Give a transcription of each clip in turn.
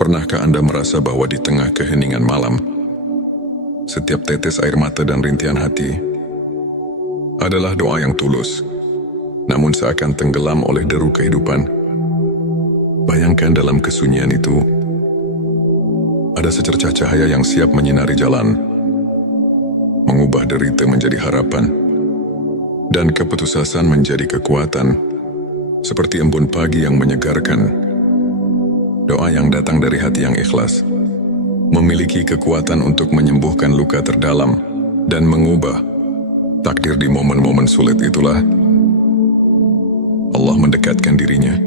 Pernahkah Anda merasa bahwa di tengah keheningan malam, setiap tetes air mata dan rintihan hati adalah doa yang tulus, namun seakan tenggelam oleh deru kehidupan? Bayangkan dalam kesunyian itu, ada secercah cahaya yang siap menyinari jalan, mengubah derita menjadi harapan, dan keputusasaan menjadi kekuatan, seperti embun pagi yang menyegarkan. Doa yang datang dari hati yang ikhlas memiliki kekuatan untuk menyembuhkan luka terdalam dan mengubah takdir di momen-momen sulit. Itulah Allah mendekatkan dirinya,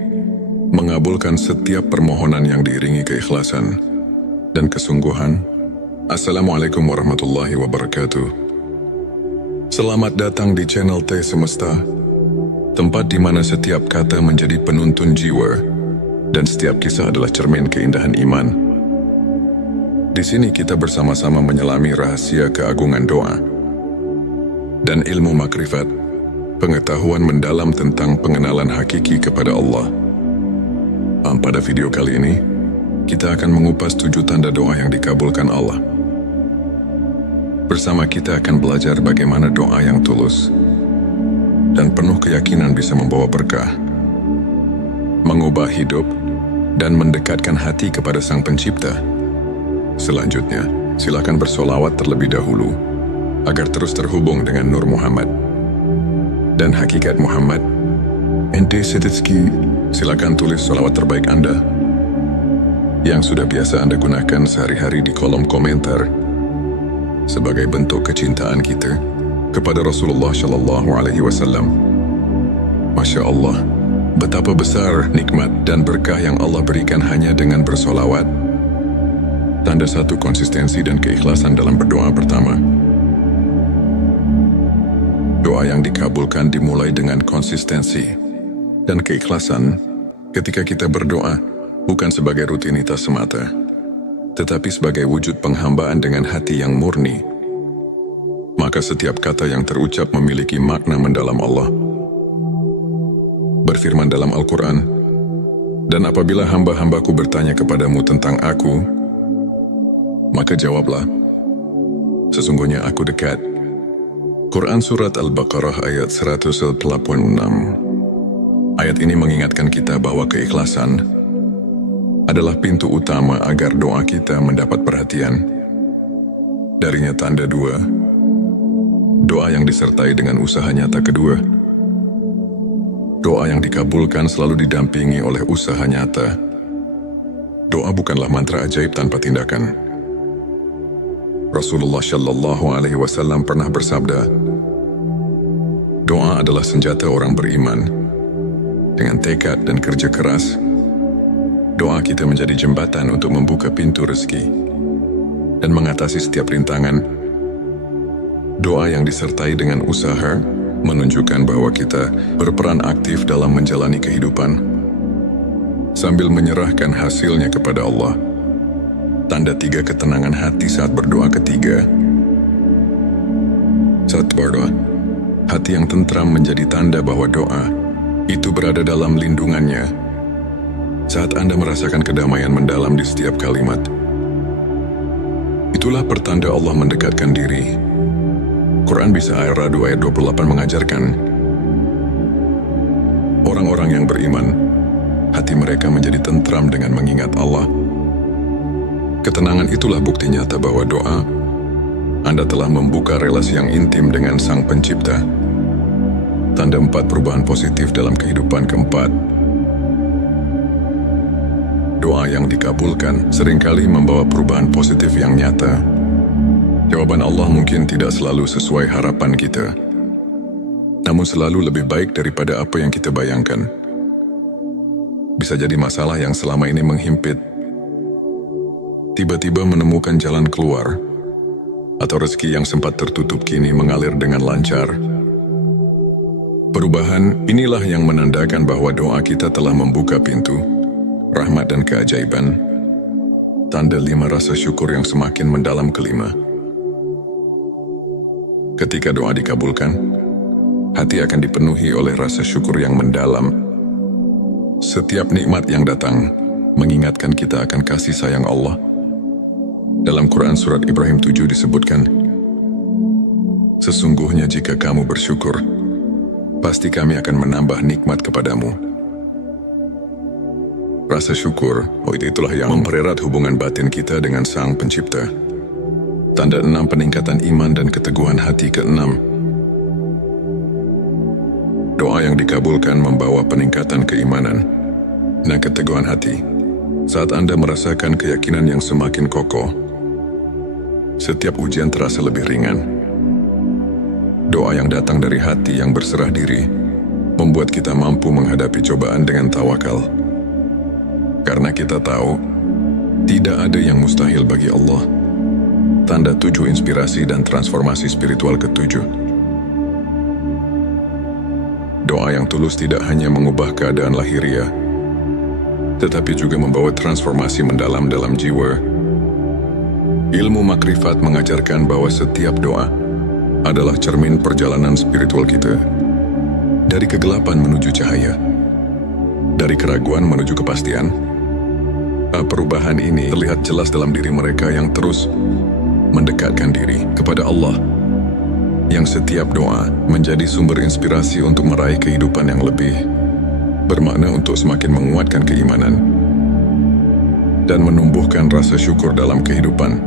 mengabulkan setiap permohonan yang diiringi keikhlasan dan kesungguhan. Assalamualaikum warahmatullahi wabarakatuh. Selamat datang di channel T Semesta, tempat di mana setiap kata menjadi penuntun jiwa dan setiap kisah adalah cermin keindahan iman. Di sini kita bersama-sama menyelami rahasia keagungan doa dan ilmu makrifat, pengetahuan mendalam tentang pengenalan hakiki kepada Allah. Pada video kali ini, kita akan mengupas 7 tanda doa yang dikabulkan Allah. Bersama kita akan belajar bagaimana doa yang tulus dan penuh keyakinan bisa membawa berkah, mengubah hidup, dan mendekatkan hati kepada Sang Pencipta. Selanjutnya, silakan bersolawat terlebih dahulu, agar terus terhubung dengan Nur Muhammad dan hakikat Muhammad. Ente Setitski, silakan tulis solawat terbaik Anda yang sudah biasa Anda gunakan sehari-hari di kolom komentar sebagai bentuk kecintaan kita kepada Rasulullah Shallallahu Alaihi Wasallam. Masya Allah, betapa besar nikmat dan berkah yang Allah berikan hanya dengan bersolawat. Tanda 1 konsistensi dan keikhlasan dalam berdoa. Pertama, doa yang dikabulkan dimulai dengan konsistensi dan keikhlasan. Ketika kita berdoa bukan sebagai rutinitas semata, tetapi sebagai wujud penghambaan dengan hati yang murni, maka setiap kata yang terucap memiliki makna mendalam. Allah berfirman dalam Al-Quran, "Dan apabila hamba-hambaku bertanya kepadamu tentang aku, maka jawablah, sesungguhnya aku dekat." Quran Surat Al-Baqarah ayat 186. Ayat ini mengingatkan kita bahwa keikhlasan adalah pintu utama agar doa kita mendapat perhatian. Darinya tanda 2, doa yang disertai dengan usaha nyata. Kedua, doa yang dikabulkan selalu didampingi oleh usaha nyata. Doa bukanlah mantra ajaib tanpa tindakan. Rasulullah Shallallahu Alaihi Wasallam pernah bersabda, doa adalah senjata orang beriman. Dengan tekad dan kerja keras, doa kita menjadi jembatan untuk membuka pintu rezeki dan mengatasi setiap rintangan. Doa yang disertai dengan usaha menunjukkan bahwa kita berperan aktif dalam menjalani kehidupan sambil menyerahkan hasilnya kepada Allah. Tanda 3 ketenangan hati saat berdoa. Ketiga, saat berdoa, hati yang tentram menjadi tanda bahwa doa itu berada dalam lindungannya. Saat Anda merasakan kedamaian mendalam di setiap kalimat, itulah pertanda Allah mendekatkan diri. Quran Bisa Ar-Ra'd ayat 28 mengajarkan, orang-orang yang beriman, hati mereka menjadi tentram dengan mengingat Allah. Ketenangan itulah bukti nyata bahwa doa Anda telah membuka relasi yang intim dengan Sang Pencipta. Tanda 4 perubahan positif dalam kehidupan. Keempat, doa yang dikabulkan seringkali membawa perubahan positif yang nyata. Jawaban Allah mungkin tidak selalu sesuai harapan kita, namun selalu lebih baik daripada apa yang kita bayangkan. Bisa jadi masalah yang selama ini menghimpit tiba-tiba menemukan jalan keluar, atau rezeki yang sempat tertutup kini mengalir dengan lancar. Perubahan inilah yang menandakan bahwa doa kita telah membuka pintu rahmat dan keajaiban. Tanda 5 rasa syukur yang semakin mendalam. Kelima, ketika doa dikabulkan, hati akan dipenuhi oleh rasa syukur yang mendalam. Setiap nikmat yang datang mengingatkan kita akan kasih sayang Allah. Dalam Quran Surat Ibrahim 7 disebutkan, "Sesungguhnya jika kamu bersyukur, pasti kami akan menambah nikmat kepadamu." Rasa syukur, itulah yang mempererat hubungan batin kita dengan Sang Pencipta. Tanda 6 peningkatan iman dan keteguhan hati ke-6. Doa yang dikabulkan membawa peningkatan keimanan dan keteguhan hati. Saat Anda merasakan keyakinan yang semakin kokoh, setiap ujian terasa lebih ringan. Doa yang datang dari hati yang berserah diri membuat kita mampu menghadapi cobaan dengan tawakal. Karena kita tahu, tidak ada yang mustahil bagi Allah. Tanda 7 inspirasi dan transformasi spiritual ke-7. Doa yang tulus tidak hanya mengubah keadaan lahiriah, tetapi juga membawa transformasi mendalam dalam jiwa. Ilmu makrifat mengajarkan bahwa setiap doa adalah cermin perjalanan spiritual kita. Dari kegelapan menuju cahaya, dari keraguan menuju kepastian. Perubahan ini terlihat jelas dalam diri mereka yang terus mendekatkan diri kepada Allah, yang setiap doa menjadi sumber inspirasi untuk meraih kehidupan yang lebih bermakna, untuk semakin menguatkan keimanan dan menumbuhkan rasa syukur dalam kehidupan.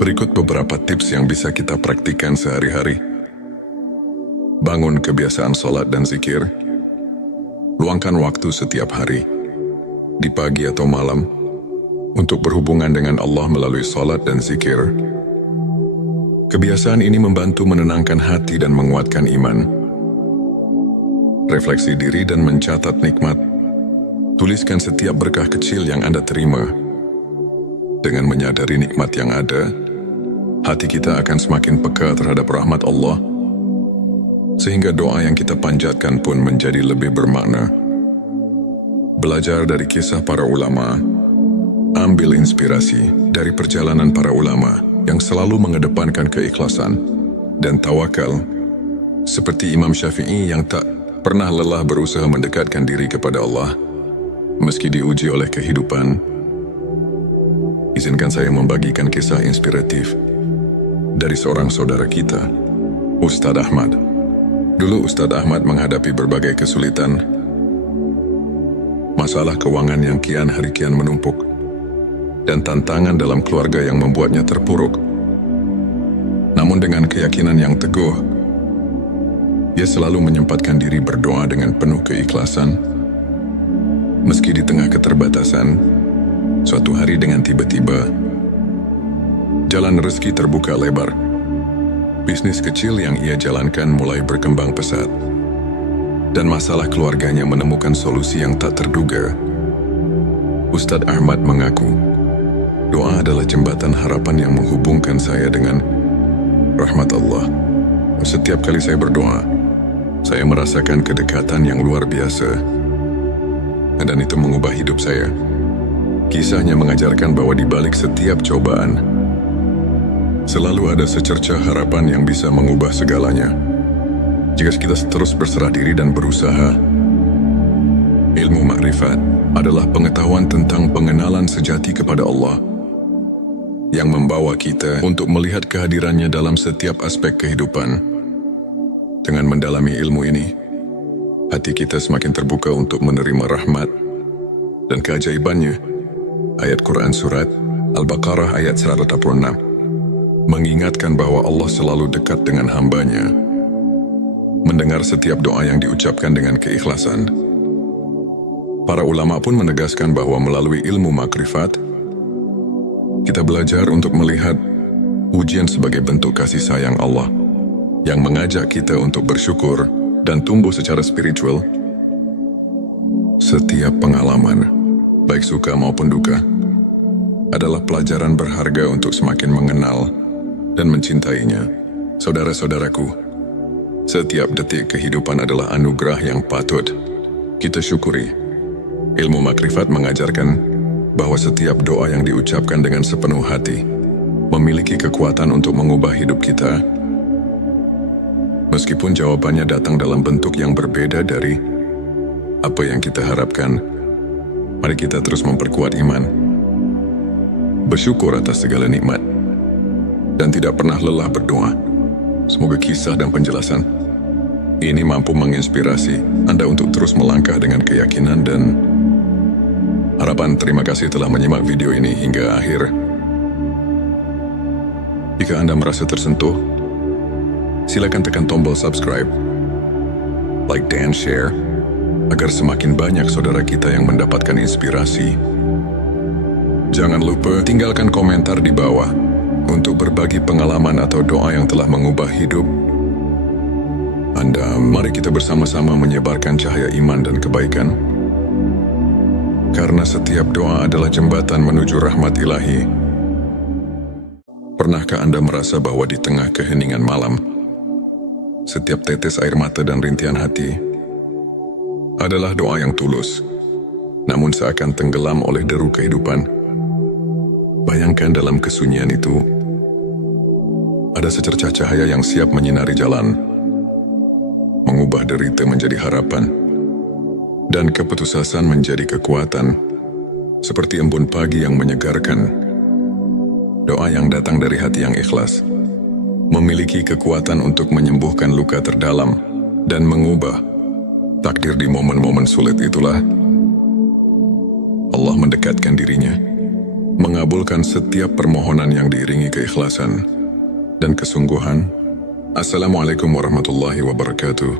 Berikut beberapa tips yang bisa kita praktikkan sehari-hari. Bangun kebiasaan sholat dan zikir. Luangkan waktu setiap hari, di pagi atau malam, untuk berhubungan dengan Allah melalui sholat dan zikir. Kebiasaan ini membantu menenangkan hati dan menguatkan iman. Refleksi diri dan mencatat nikmat. Tuliskan setiap berkah kecil yang Anda terima. Dengan menyadari nikmat yang ada, hati kita akan semakin peka terhadap rahmat Allah, sehingga doa yang kita panjatkan pun menjadi lebih bermakna. Belajar dari kisah para ulama. Ambil inspirasi dari perjalanan para ulama yang selalu mengedepankan keikhlasan dan tawakal, seperti Imam Syafi'i yang tak pernah lelah berusaha mendekatkan diri kepada Allah meski diuji oleh kehidupan. Izinkan saya membagikan kisah inspiratif dari seorang saudara kita, Ustadz Ahmad. Dulu Ustadz Ahmad menghadapi berbagai kesulitan, masalah keuangan yang kian hari kian menumpuk, dan tantangan dalam keluarga yang membuatnya terpuruk. Namun dengan keyakinan yang teguh, dia selalu menyempatkan diri berdoa dengan penuh keikhlasan. Meski di tengah keterbatasan, suatu hari dengan tiba-tiba, jalan rezeki terbuka lebar. Bisnis kecil yang ia jalankan mulai berkembang pesat, dan masalah keluarganya menemukan solusi yang tak terduga. Ustadz Ahmad mengaku, doa adalah jembatan harapan yang menghubungkan saya dengan rahmat Allah. Setiap kali saya berdoa, saya merasakan kedekatan yang luar biasa, dan itu mengubah hidup saya. Kisahnya mengajarkan bahwa di balik setiap cobaan, selalu ada secercah harapan yang bisa mengubah segalanya. Jika kita terus berserah diri dan berusaha. Ilmu makrifat adalah pengetahuan tentang pengenalan sejati kepada Allah, yang membawa kita untuk melihat kehadirannya dalam setiap aspek kehidupan. Dengan mendalami ilmu ini, hati kita semakin terbuka untuk menerima rahmat dan keajaibannya. Ayat Quran Surat Al-Baqarah ayat 186 mengingatkan bahwa Allah selalu dekat dengan hambanya, mendengar setiap doa yang diucapkan dengan keikhlasan. Para ulama pun menegaskan bahwa melalui ilmu makrifat, kita belajar untuk melihat ujian sebagai bentuk kasih sayang Allah yang mengajak kita untuk bersyukur dan tumbuh secara spiritual. Setiap pengalaman, baik suka maupun duka, adalah pelajaran berharga untuk semakin mengenal dan mencintainya. Saudara-saudaraku, setiap detik kehidupan adalah anugerah yang patut kita syukuri. Ilmu makrifat mengajarkan bahwa setiap doa yang diucapkan dengan sepenuh hati memiliki kekuatan untuk mengubah hidup kita. Meskipun jawabannya datang dalam bentuk yang berbeda dari apa yang kita harapkan, Mari kita terus memperkuat iman, bersyukur atas segala nikmat, dan tidak pernah lelah berdoa. Semoga kisah dan penjelasan ini mampu menginspirasi Anda untuk terus melangkah dengan keyakinan dan harapan. Terima kasih telah menyimak video ini hingga akhir. Jika Anda merasa tersentuh, silakan tekan tombol subscribe, like dan share, agar semakin banyak saudara kita yang mendapatkan inspirasi. Jangan lupa tinggalkan komentar di bawah untuk berbagi pengalaman atau doa yang telah mengubah hidup Anda. Mari kita bersama-sama menyebarkan cahaya iman dan kebaikan, karena setiap doa adalah jembatan menuju rahmat ilahi. Pernahkah Anda merasa bahwa di tengah keheningan malam, setiap tetes air mata dan rintihan hati adalah doa yang tulus, namun seakan tenggelam oleh deru kehidupan? Bayangkan dalam kesunyian itu, ada secercah cahaya yang siap menyinari jalan, mengubah derita menjadi harapan, dan keputusasaan menjadi kekuatan, seperti embun pagi yang menyegarkan. Doa yang datang dari hati yang ikhlas memiliki kekuatan untuk menyembuhkan luka terdalam dan mengubah takdir. Di momen-momen sulit itulah Allah mendekatkan dirinya, mengabulkan setiap permohonan yang diiringi keikhlasan dan kesungguhan. Assalamualaikum warahmatullahi wabarakatuh.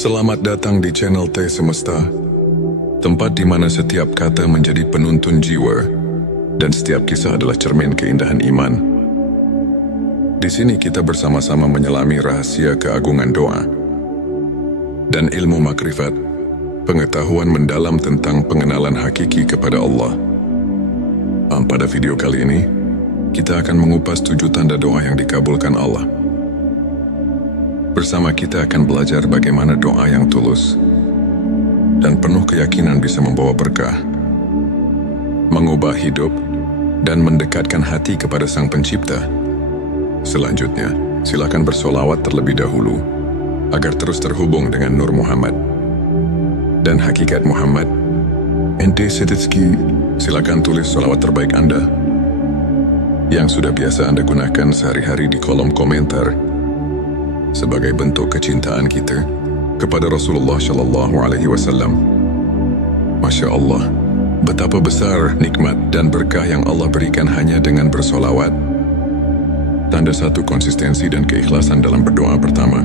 Selamat datang di channel T Semesta, tempat di mana setiap kata menjadi penuntun jiwa dan setiap kisah adalah cermin keindahan iman. Di sini kita bersama-sama menyelami rahasia keagungan doa dan ilmu makrifat, pengetahuan mendalam tentang pengenalan hakiki kepada Allah. Pada video kali ini, kita akan mengupas 7 tanda doa yang dikabulkan Allah. Bersama kita akan belajar bagaimana doa yang tulus dan penuh keyakinan bisa membawa berkah, mengubah hidup, dan mendekatkan hati kepada Sang Pencipta. Selanjutnya, silakan bersolawat terlebih dahulu agar terus terhubung dengan Nur Muhammad dan hakikat Muhammad. Ente Setitski, silakan tulis solawat terbaik Anda yang sudah biasa Anda gunakan sehari-hari di kolom komentar sebagai bentuk kecintaan kita kepada Rasulullah Shallallahu Alaihi Wasallam. Masya Allah, betapa besar nikmat dan berkah yang Allah berikan hanya dengan bersolawat. Tanda satu konsistensi dan keikhlasan dalam berdoa. Pertama,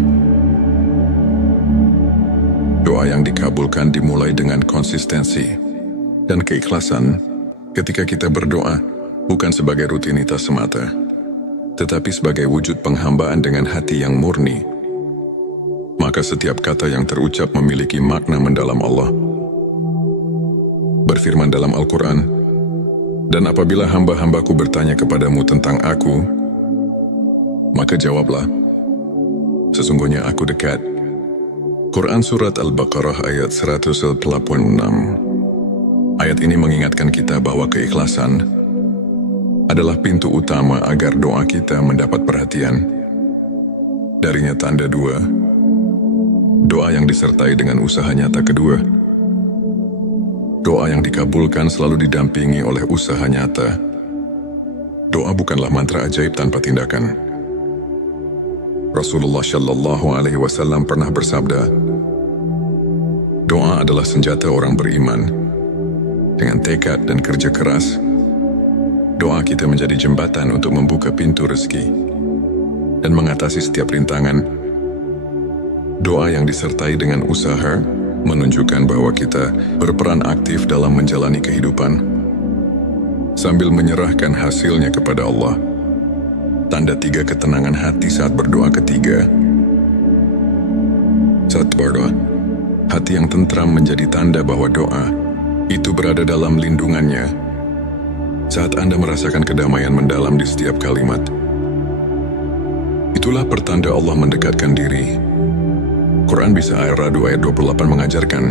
doa yang dikabulkan dimulai dengan konsistensi dan keikhlasan. Ketika kita berdoa bukan sebagai rutinitas semata, tetapi sebagai wujud penghambaan dengan hati yang murni, maka setiap kata yang terucap memiliki makna mendalam. Allah berfirman dalam Al-Quran, "Dan apabila hamba-hambaku bertanya kepadamu tentang aku, maka jawablah, sesungguhnya aku dekat." Quran Surat Al-Baqarah ayat 186. Ayat ini mengingatkan kita bahwa keikhlasan adalah pintu utama agar doa kita mendapat perhatian. Darinya tanda 2, doa yang disertai dengan usaha nyata. Kedua, doa yang dikabulkan selalu didampingi oleh usaha nyata. Doa bukanlah mantra ajaib tanpa tindakan. Rasulullah Shallallahu Alaihi Wasallam pernah bersabda, doa adalah senjata orang beriman. Dengan tekad dan kerja keras, doa kita menjadi jembatan untuk membuka pintu rezeki dan mengatasi setiap rintangan. Doa yang disertai dengan usaha menunjukkan bahwa kita berperan aktif dalam menjalani kehidupan sambil menyerahkan hasilnya kepada Allah. Tanda 3 ketenangan hati saat berdoa. Ketiga, saat berdoa, hati yang tentram menjadi tanda bahwa doa itu berada dalam lindungannya. Saat Anda merasakan kedamaian mendalam di setiap kalimat, itulah pertanda Allah mendekatkan diri. Quran Bisa Ar-Ra'd ayat 28 mengajarkan,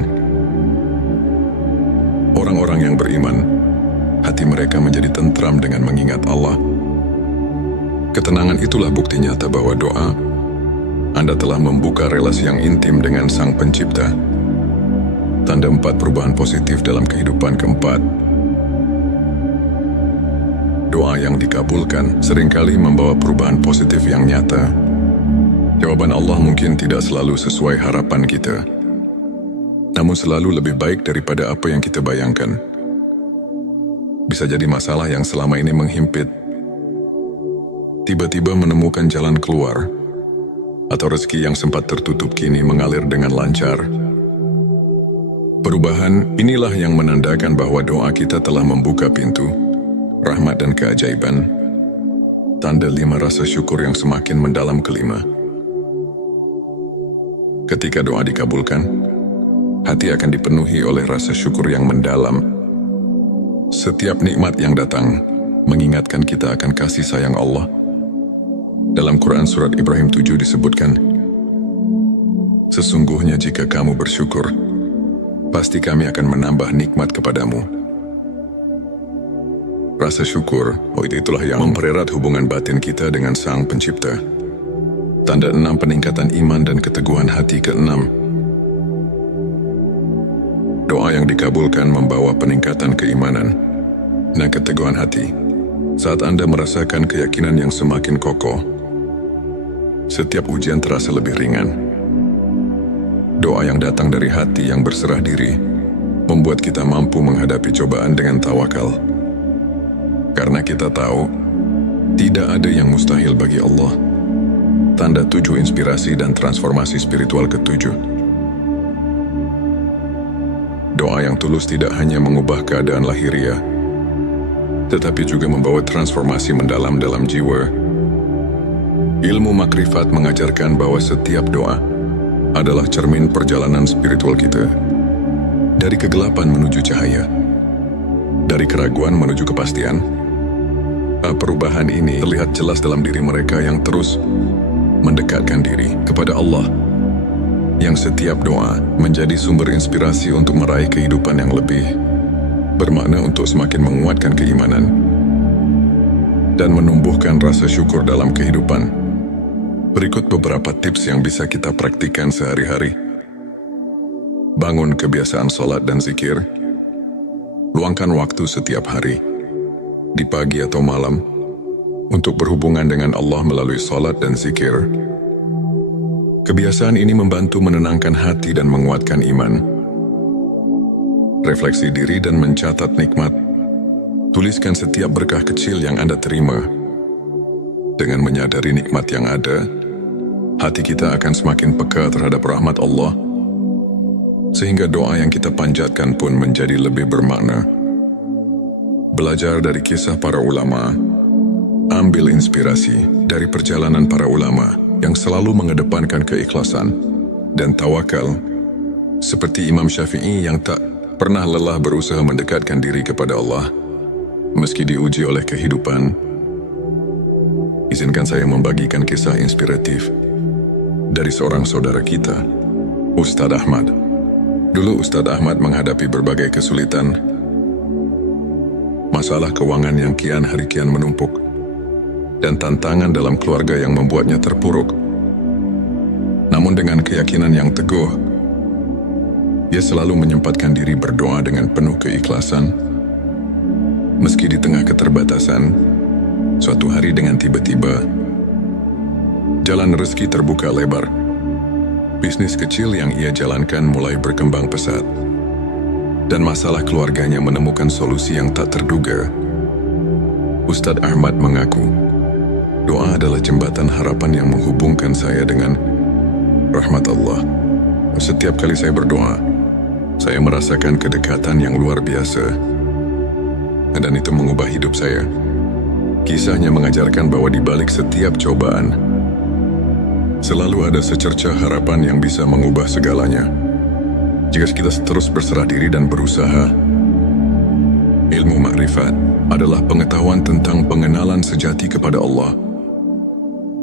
orang-orang yang beriman, hati mereka menjadi tentram dengan mengingat Allah. Ketenangan itulah bukti nyata bahwa doa Anda telah membuka relasi yang intim dengan Sang Pencipta. tanda 4 perubahan positif dalam kehidupan. Keempat, doa yang dikabulkan seringkali membawa perubahan positif yang nyata. Jawaban Allah mungkin tidak selalu sesuai harapan kita, namun selalu lebih baik daripada apa yang kita bayangkan. Bisa jadi masalah yang selama ini menghimpit tiba-tiba menemukan jalan keluar, atau rezeki yang sempat tertutup kini mengalir dengan lancar. Perubahan inilah yang menandakan bahwa doa kita telah membuka pintu rahmat dan keajaiban. Tanda 5 rasa syukur yang semakin mendalam. Kelima, ketika doa dikabulkan, hati akan dipenuhi oleh rasa syukur yang mendalam. Setiap nikmat yang datang mengingatkan kita akan kasih sayang Allah. Dalam Quran Surat Ibrahim 7 disebutkan, sesungguhnya jika kamu bersyukur, pasti kami akan menambah nikmat kepadamu. Rasa syukur, itulah yang mempererat hubungan batin kita dengan Sang Pencipta. Tanda 6 peningkatan iman dan keteguhan hati. Keenam, doa yang dikabulkan membawa peningkatan keimanan dan keteguhan hati. Saat Anda merasakan keyakinan yang semakin kokoh, setiap ujian terasa lebih ringan. Doa yang datang dari hati yang berserah diri membuat kita mampu menghadapi cobaan dengan tawakal. Karena kita tahu, tidak ada yang mustahil bagi Allah. Tanda 7 inspirasi dan transformasi spiritual. Ketujuh, doa yang tulus tidak hanya mengubah keadaan lahiriah, tetapi juga membawa transformasi mendalam dalam jiwa. Ilmu makrifat mengajarkan bahwa setiap doa adalah cermin perjalanan spiritual kita. Dari kegelapan menuju cahaya, dari keraguan menuju kepastian. Perubahan ini terlihat jelas dalam diri mereka yang terus mendekatkan diri kepada Allah, yang setiap doa menjadi sumber inspirasi untuk meraih kehidupan yang lebih bermakna, untuk semakin menguatkan keimanan dan menumbuhkan rasa syukur dalam kehidupan. Berikut beberapa tips yang bisa kita praktikkan sehari-hari. Bangun kebiasaan sholat dan zikir. Luangkan waktu setiap hari, di pagi atau malam, untuk berhubungan dengan Allah melalui sholat dan zikir. Kebiasaan ini membantu menenangkan hati dan menguatkan iman. Refleksi diri dan mencatat nikmat. Tuliskan setiap berkah kecil yang Anda terima. Dengan menyadari nikmat yang ada, hati kita akan semakin peka terhadap rahmat Allah, sehingga doa yang kita panjatkan pun menjadi lebih bermakna. Belajar dari kisah para ulama. Ambil inspirasi dari perjalanan para ulama yang selalu mengedepankan keikhlasan dan tawakal, seperti Imam Syafi'i yang tak pernah lelah berusaha mendekatkan diri kepada Allah meski diuji oleh kehidupan. Izinkan saya membagikan kisah inspiratif dari seorang saudara kita, Ustadz Ahmad. Dulu Ustadz Ahmad menghadapi berbagai kesulitan, masalah keuangan yang kian hari kian menumpuk, dan tantangan dalam keluarga yang membuatnya terpuruk. Namun dengan keyakinan yang teguh, dia selalu menyempatkan diri berdoa dengan penuh keikhlasan. Meski di tengah keterbatasan, suatu hari dengan tiba-tiba, jalan rezeki terbuka lebar. Bisnis kecil yang ia jalankan mulai berkembang pesat, dan masalah keluarganya menemukan solusi yang tak terduga. Ustadz Ahmad mengaku, doa adalah jembatan harapan yang menghubungkan saya dengan rahmat Allah. Setiap kali saya berdoa, saya merasakan kedekatan yang luar biasa, dan itu mengubah hidup saya. Kisahnya mengajarkan bahwa di balik setiap cobaan, selalu ada secercah harapan yang bisa mengubah segalanya. Jika kita terus berserah diri dan berusaha. Ilmu makrifat adalah pengetahuan tentang pengenalan sejati kepada Allah,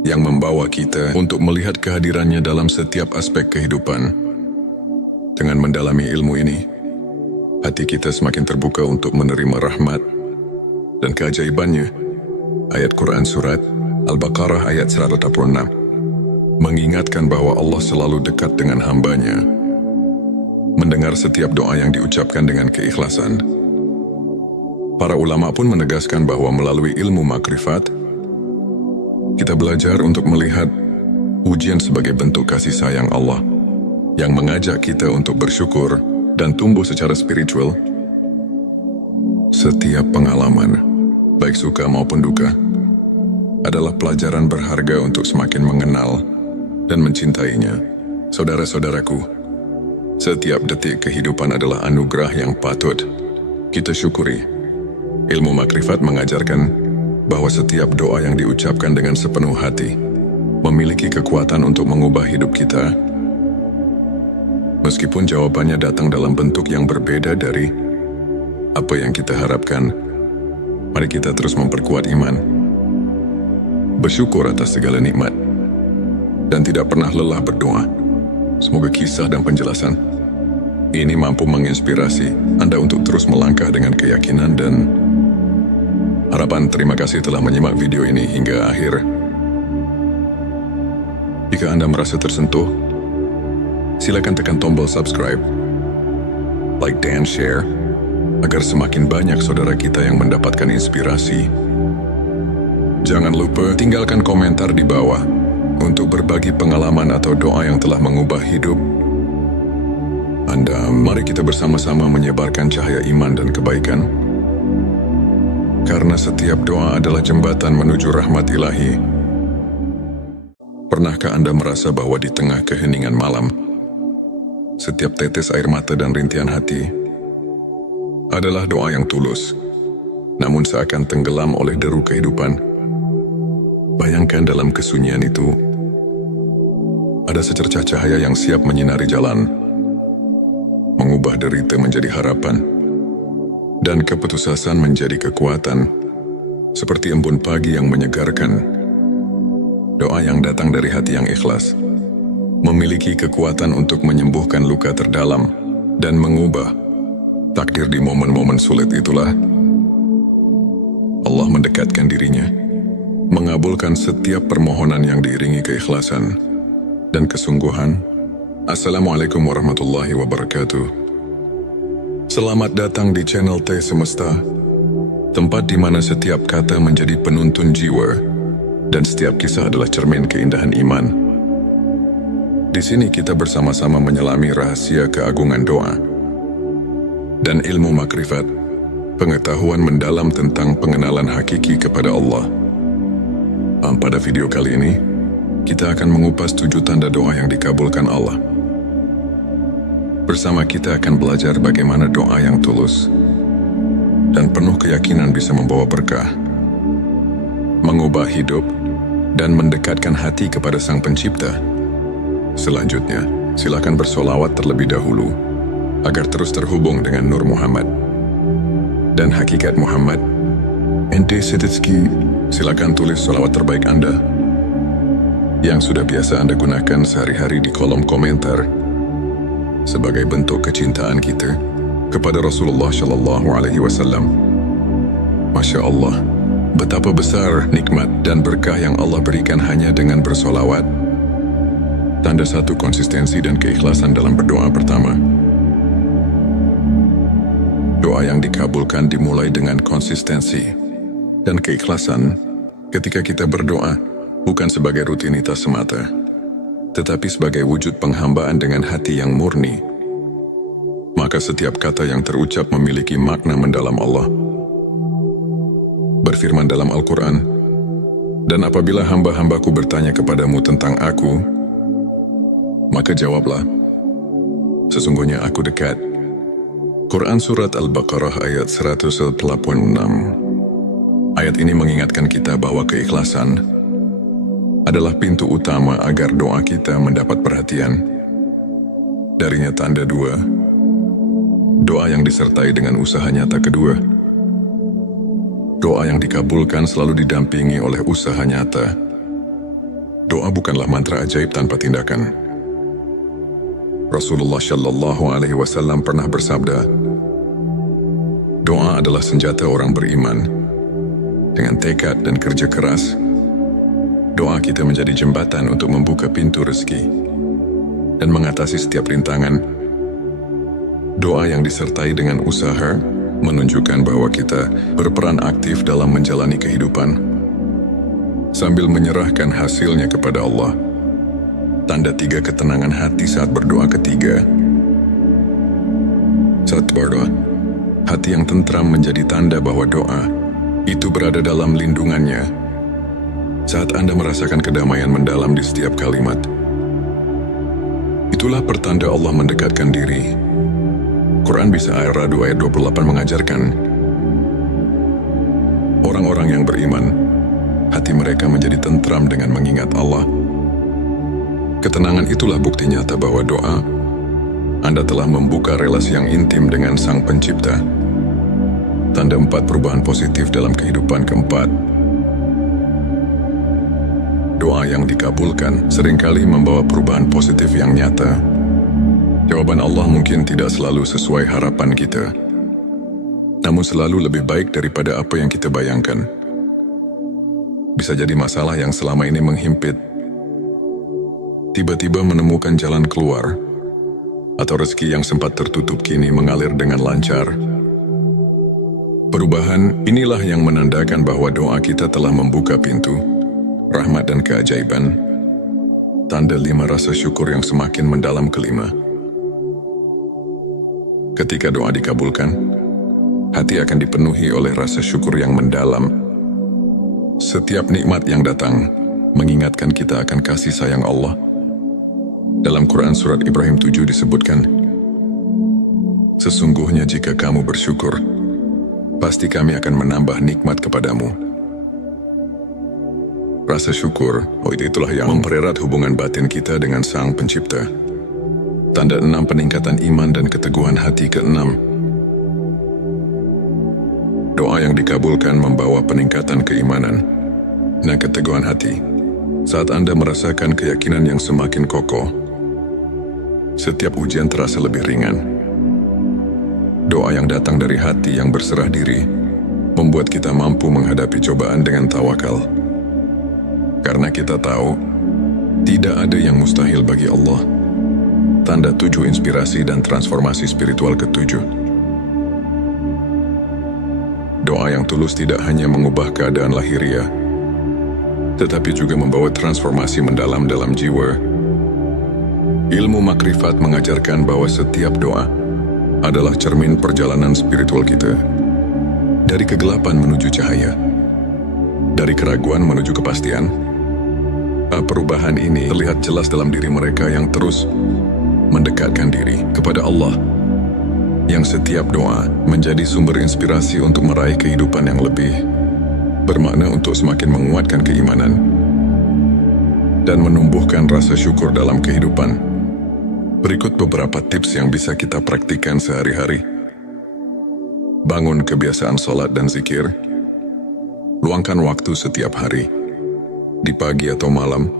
yang membawa kita untuk melihat kehadirannya dalam setiap aspek kehidupan. Dengan mendalami ilmu ini, hati kita semakin terbuka untuk menerima rahmat dan keajaibannya. Ayat Quran Surat Al-Baqarah ayat 186 mengingatkan bahwa Allah selalu dekat dengan hambanya. mendengar setiap doa yang diucapkan dengan keikhlasan. Para ulama pun menegaskan bahwa melalui ilmu makrifat, kita belajar untuk melihat ujian sebagai bentuk kasih sayang Allah yang mengajak kita untuk bersyukur dan tumbuh secara spiritual. Setiap pengalaman, baik suka maupun duka, adalah pelajaran berharga untuk semakin mengenal dan mencintainya. Saudara-saudaraku, setiap detik kehidupan adalah anugerah yang patut kita syukuri. Ilmu makrifat mengajarkan bahwa setiap doa yang diucapkan dengan sepenuh hati memiliki kekuatan untuk mengubah hidup kita. Meskipun jawabannya datang dalam bentuk yang berbeda dari apa yang kita harapkan, mari kita terus memperkuat iman, bersyukur atas segala nikmat, dan tidak pernah lelah berdoa. Semoga kisah dan penjelasan ini mampu menginspirasi Anda untuk terus melangkah dengan keyakinan dan harapan. Terima kasih telah menyimak video ini hingga akhir. Jika Anda merasa tersentuh, silakan tekan tombol subscribe, like dan share, agar semakin banyak saudara kita yang mendapatkan inspirasi. Jangan lupa tinggalkan komentar di bawah untuk berbagi pengalaman atau doa yang telah mengubah hidup Anda. Mari kita bersama-sama menyebarkan cahaya iman dan kebaikan, karena setiap doa adalah jembatan menuju rahmat ilahi. Pernahkah Anda merasa bahwa di tengah keheningan malam, setiap tetes air mata dan rintihan hati adalah doa yang tulus, namun seakan tenggelam oleh deru kehidupan? Bayangkan dalam kesunyian itu, ada secercah cahaya yang siap menyinari jalan, mengubah derita menjadi harapan, dan keputusasaan menjadi kekuatan, seperti embun pagi yang menyegarkan. Doa yang datang dari hati yang ikhlas memiliki kekuatan untuk menyembuhkan luka terdalam dan mengubah takdir. Di momen-momen sulit itulah Allah mendekatkan dirinya, mengabulkan setiap permohonan yang diiringi keikhlasan dan kesungguhan. Assalamualaikum warahmatullahi wabarakatuh. Selamat datang di channel T Semesta, tempat di mana setiap kata menjadi penuntun jiwa dan setiap kisah adalah cermin keindahan iman. Di sini kita bersama-sama menyelami rahasia keagungan doa dan ilmu makrifat, pengetahuan mendalam tentang pengenalan hakiki kepada Allah. Pada video kali ini, kita akan mengupas 7 tanda doa yang dikabulkan Allah. Bersama kita akan belajar bagaimana doa yang tulus dan penuh keyakinan bisa membawa berkah, mengubah hidup, dan mendekatkan hati kepada Sang Pencipta. Selanjutnya, silakan bersolawat terlebih dahulu agar terus terhubung dengan Nur Muhammad dan hakikat Muhammad. Ente Sedetski, silakan tulis solawat terbaik Anda yang sudah biasa Anda gunakan sehari-hari di kolom komentar sebagai bentuk kecintaan kita kepada Rasulullah Shallallahu Alaihi Wasallam. Masya Allah, betapa besar nikmat dan berkah yang Allah berikan hanya dengan bersolawat. Tanda 1 konsistensi dan keikhlasan dalam berdoa. Pertama, doa yang dikabulkan dimulai dengan konsistensi dan keikhlasan. Ketika kita berdoa, bukan sebagai rutinitas semata, tetapi sebagai wujud penghambaan dengan hati yang murni, maka setiap kata yang terucap memiliki makna mendalam. Allah berfirman dalam Al-Quran, "Dan apabila hamba-hambaku bertanya kepadamu tentang aku, maka jawablah, sesungguhnya aku dekat." Quran Surat Al-Baqarah ayat 186. Ayat ini mengingatkan kita bahwa keikhlasan adalah pintu utama agar doa kita mendapat perhatian. Darinya tanda 2, doa yang disertai dengan usaha nyata. Kedua, doa yang dikabulkan selalu didampingi oleh usaha nyata. Doa bukanlah mantra ajaib tanpa tindakan. Rasulullah Shallallahu Alaihi Wasallam pernah bersabda, doa adalah senjata orang beriman. Dengan tekad dan kerja keras, doa kita menjadi jembatan untuk membuka pintu rezeki dan mengatasi setiap rintangan. Doa yang disertai dengan usaha menunjukkan bahwa kita berperan aktif dalam menjalani kehidupan sambil menyerahkan hasilnya kepada Allah. Tanda 3 ketenangan hati saat berdoa ketiga. Saat berdoa, hati yang tentram menjadi tanda bahwa doa itu berada dalam lindungannya. Saat Anda merasakan kedamaian mendalam di setiap kalimat, itulah pertanda Allah mendekatkan diri. Quran bisa ayat 2 ayat 28 mengajarkan, orang-orang yang beriman, hati mereka menjadi tentram dengan mengingat Allah. Ketenangan itulah bukti nyata bahwa doa Anda telah membuka relasi yang intim dengan Sang Pencipta. Tanda 4 perubahan positif dalam kehidupan. Keempat, doa yang dikabulkan seringkali membawa perubahan positif yang nyata. Jawaban Allah mungkin tidak selalu sesuai harapan kita, namun selalu lebih baik daripada apa yang kita bayangkan. Bisa jadi masalah yang selama ini menghimpit tiba-tiba menemukan jalan keluar, atau rezeki yang sempat tertutup kini mengalir dengan lancar. Perubahan inilah yang menandakan bahwa doa kita telah membuka pintu rahmat dan keajaiban. Tanda 5 rasa syukur yang semakin mendalam. Kelima, ketika doa dikabulkan, hati akan dipenuhi oleh rasa syukur yang mendalam. Setiap nikmat yang datang mengingatkan kita akan kasih sayang Allah. Dalam Quran Surat Ibrahim 7 disebutkan, sesungguhnya jika kamu bersyukur, pasti kami akan menambah nikmat kepadamu. Rasa syukur, itulah yang mempererat hubungan batin kita dengan Sang Pencipta. Tanda 6 peningkatan iman dan keteguhan hati. Keenam, doa yang dikabulkan membawa peningkatan keimanan dan keteguhan hati. Saat Anda merasakan keyakinan yang semakin kokoh, setiap ujian terasa lebih ringan. Doa yang datang dari hati yang berserah diri membuat kita mampu menghadapi cobaan dengan tawakal. Karena kita tahu, tidak ada yang mustahil bagi Allah. Tanda 7 inspirasi dan transformasi spiritual. Ketujuh, doa yang tulus tidak hanya mengubah keadaan lahiriah, tetapi juga membawa transformasi mendalam dalam jiwa. Ilmu makrifat mengajarkan bahwa setiap doa adalah cermin perjalanan spiritual kita. Dari kegelapan menuju cahaya, dari keraguan menuju kepastian. Perubahan ini terlihat jelas dalam diri mereka yang terus mendekatkan diri kepada Allah, yang setiap doa menjadi sumber inspirasi untuk meraih kehidupan yang lebih bermakna, untuk semakin menguatkan keimanan dan menumbuhkan rasa syukur dalam kehidupan. Berikut beberapa tips yang bisa kita praktikkan sehari-hari. Bangun kebiasaan sholat dan zikir. Luangkan waktu setiap hari, di pagi atau malam,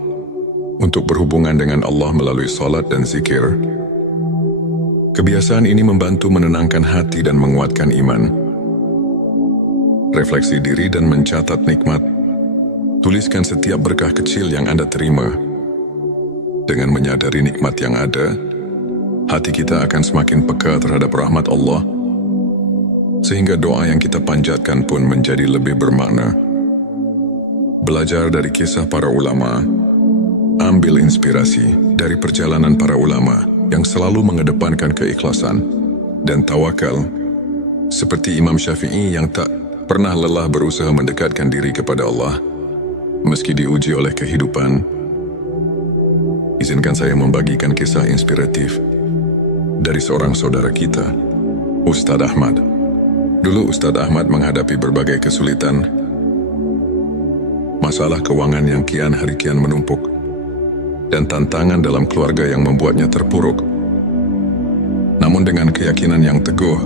untuk berhubungan dengan Allah melalui sholat dan zikir. Kebiasaan ini membantu menenangkan hati dan menguatkan iman. Refleksi diri dan mencatat nikmat. Tuliskan setiap berkah kecil yang Anda terima. Dengan menyadari nikmat yang ada, hati kita akan semakin peka terhadap rahmat Allah, sehingga doa yang kita panjatkan pun menjadi lebih bermakna. Belajar dari kisah para ulama. Ambil inspirasi dari perjalanan para ulama yang selalu mengedepankan keikhlasan dan tawakal, seperti Imam Syafi'i yang tak pernah lelah berusaha mendekatkan diri kepada Allah meski diuji oleh kehidupan. Izinkan saya membagikan kisah inspiratif dari seorang saudara kita, Ustadz Ahmad. Dulu Ustadz Ahmad menghadapi berbagai kesulitan, masalah keuangan yang kian hari kian menumpuk, dan tantangan dalam keluarga yang membuatnya terpuruk. Namun dengan keyakinan yang teguh,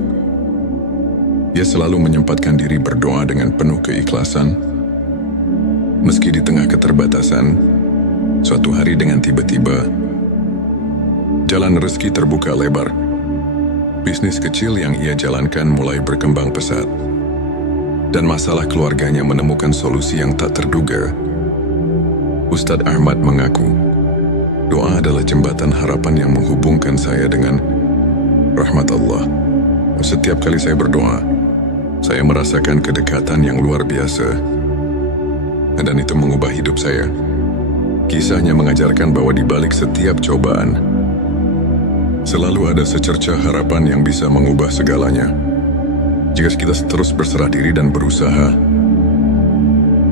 ia selalu menyempatkan diri berdoa dengan penuh keikhlasan. Meski di tengah keterbatasan, suatu hari dengan tiba-tiba, jalan rezeki terbuka lebar. Bisnis kecil yang ia jalankan mulai berkembang pesat, dan masalah keluarganya menemukan solusi yang tak terduga. Ustadz Ahmad mengaku, doa adalah jembatan harapan yang menghubungkan saya dengan rahmat Allah. Setiap kali saya berdoa, saya merasakan kedekatan yang luar biasa. Dan itu mengubah hidup saya. Kisahnya mengajarkan bahwa di balik setiap cobaan, selalu ada secercah harapan yang bisa mengubah segalanya. Jika kita terus berserah diri dan berusaha.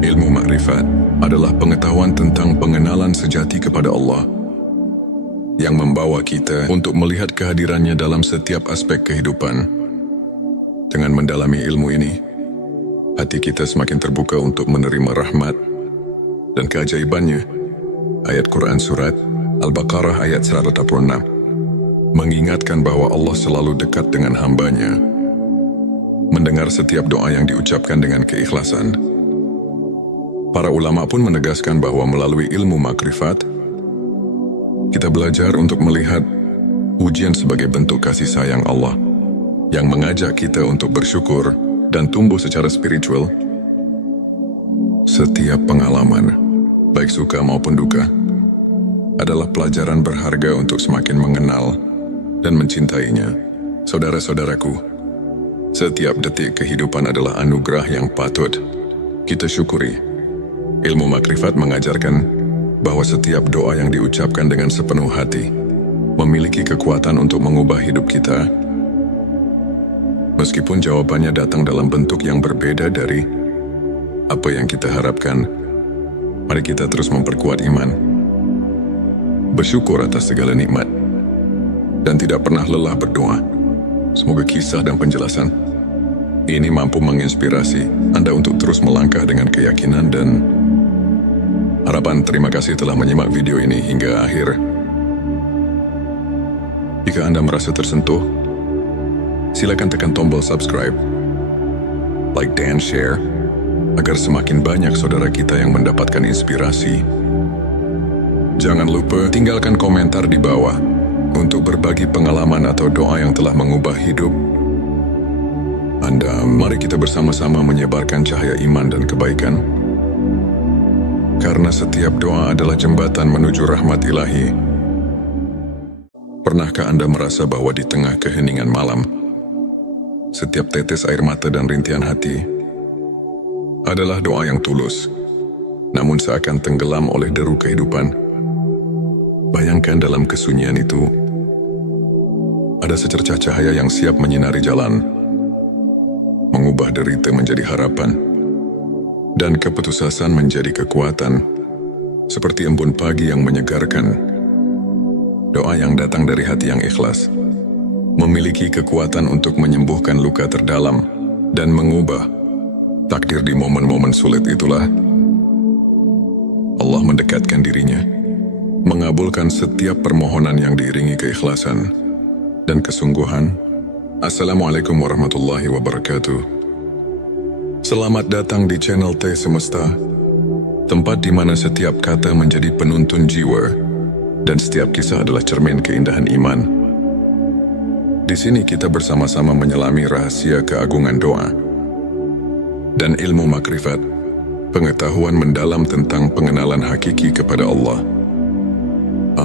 Ilmu makrifat adalah pengetahuan tentang pengenalan sejati kepada Allah yang membawa kita untuk melihat kehadirannya dalam setiap aspek kehidupan. Dengan mendalami ilmu ini, hati kita semakin terbuka untuk menerima rahmat dan keajaibannya. Ayat Quran Surat Al-Baqarah ayat 186 mengingatkan bahwa Allah selalu dekat dengan hambanya, mendengar setiap doa yang diucapkan dengan keikhlasan. Para ulama pun menegaskan bahwa melalui ilmu makrifat, kita belajar untuk melihat ujian sebagai bentuk kasih sayang Allah yang mengajak kita untuk bersyukur dan tumbuh secara spiritual. Setiap pengalaman, baik suka maupun duka, adalah pelajaran berharga untuk semakin mengenal dan mencintainya. Saudara-saudaraku, setiap detik kehidupan adalah anugerah yang patut kita syukuri. Ilmu makrifat mengajarkan bahwa setiap doa yang diucapkan dengan sepenuh hati memiliki kekuatan untuk mengubah hidup kita. Meskipun jawabannya datang dalam bentuk yang berbeda dari apa yang kita harapkan, mari kita terus memperkuat iman, bersyukur atas segala nikmat, dan tidak pernah lelah berdoa. Semoga kisah dan penjelasan ini mampu menginspirasi Anda untuk terus melangkah dengan keyakinan dan harapan. Terima kasih telah menyimak video ini hingga akhir. Jika Anda merasa tersentuh, silakan tekan tombol subscribe, like dan share, agar semakin banyak saudara kita yang mendapatkan inspirasi. Jangan lupa tinggalkan komentar di bawah untuk berbagi pengalaman atau doa yang telah mengubah hidup Anda. Mari kita bersama-sama menyebarkan cahaya iman dan kebaikan. Karena setiap doa adalah jembatan menuju rahmat ilahi. Pernahkah Anda merasa bahwa di tengah keheningan malam, setiap tetes air mata dan rintihan hati adalah doa yang tulus, namun seakan tenggelam oleh deru kehidupan? Bayangkan dalam kesunyian itu, ada secercah cahaya yang siap menyinari jalan, mengubah derita menjadi harapan, dan keputusasaan menjadi kekuatan, seperti embun pagi yang menyegarkan. Doa yang datang dari hati yang ikhlas memiliki kekuatan untuk menyembuhkan luka terdalam dan mengubah takdir. Di momen-momen sulit itulah Allah mendekatkan dirinya, mengabulkan setiap permohonan yang diiringi keikhlasan dan kesungguhan. Assalamualaikum warahmatullahi wabarakatuh. Selamat datang di channel T Semesta, tempat di mana setiap kata menjadi penuntun jiwa dan setiap kisah adalah cermin keindahan iman. Di sini kita bersama-sama menyelami rahasia keagungan doa dan ilmu makrifat, pengetahuan mendalam tentang pengenalan hakiki kepada Allah.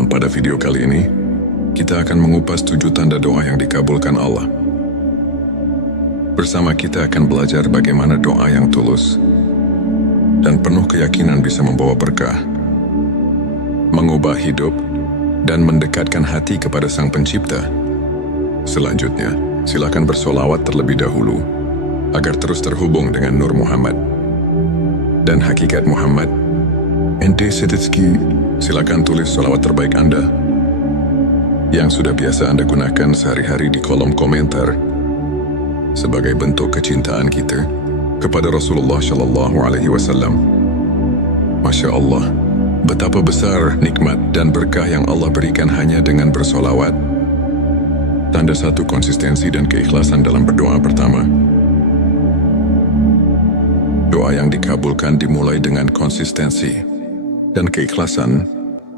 Pada video kali ini, kita akan mengupas 7 tanda doa yang dikabulkan Allah. Bersama kita akan belajar bagaimana doa yang tulus dan penuh keyakinan bisa membawa berkah, mengubah hidup, dan mendekatkan hati kepada Sang Pencipta. Selanjutnya, silakan bersolawat terlebih dahulu agar terus terhubung dengan Nur Muhammad dan hakikat Muhammad. Ente Setitski, silakan tulis solawat terbaik Anda yang sudah biasa Anda gunakan sehari-hari di kolom komentar sebagai bentuk kecintaan kita kepada Rasulullah Shallallahu Alaihi Wasallam. Masya Allah, betapa besar nikmat dan berkah yang Allah berikan hanya dengan bersolawat. Tanda satu konsistensi dan keikhlasan dalam berdoa. Pertama, doa yang dikabulkan dimulai dengan konsistensi dan keikhlasan.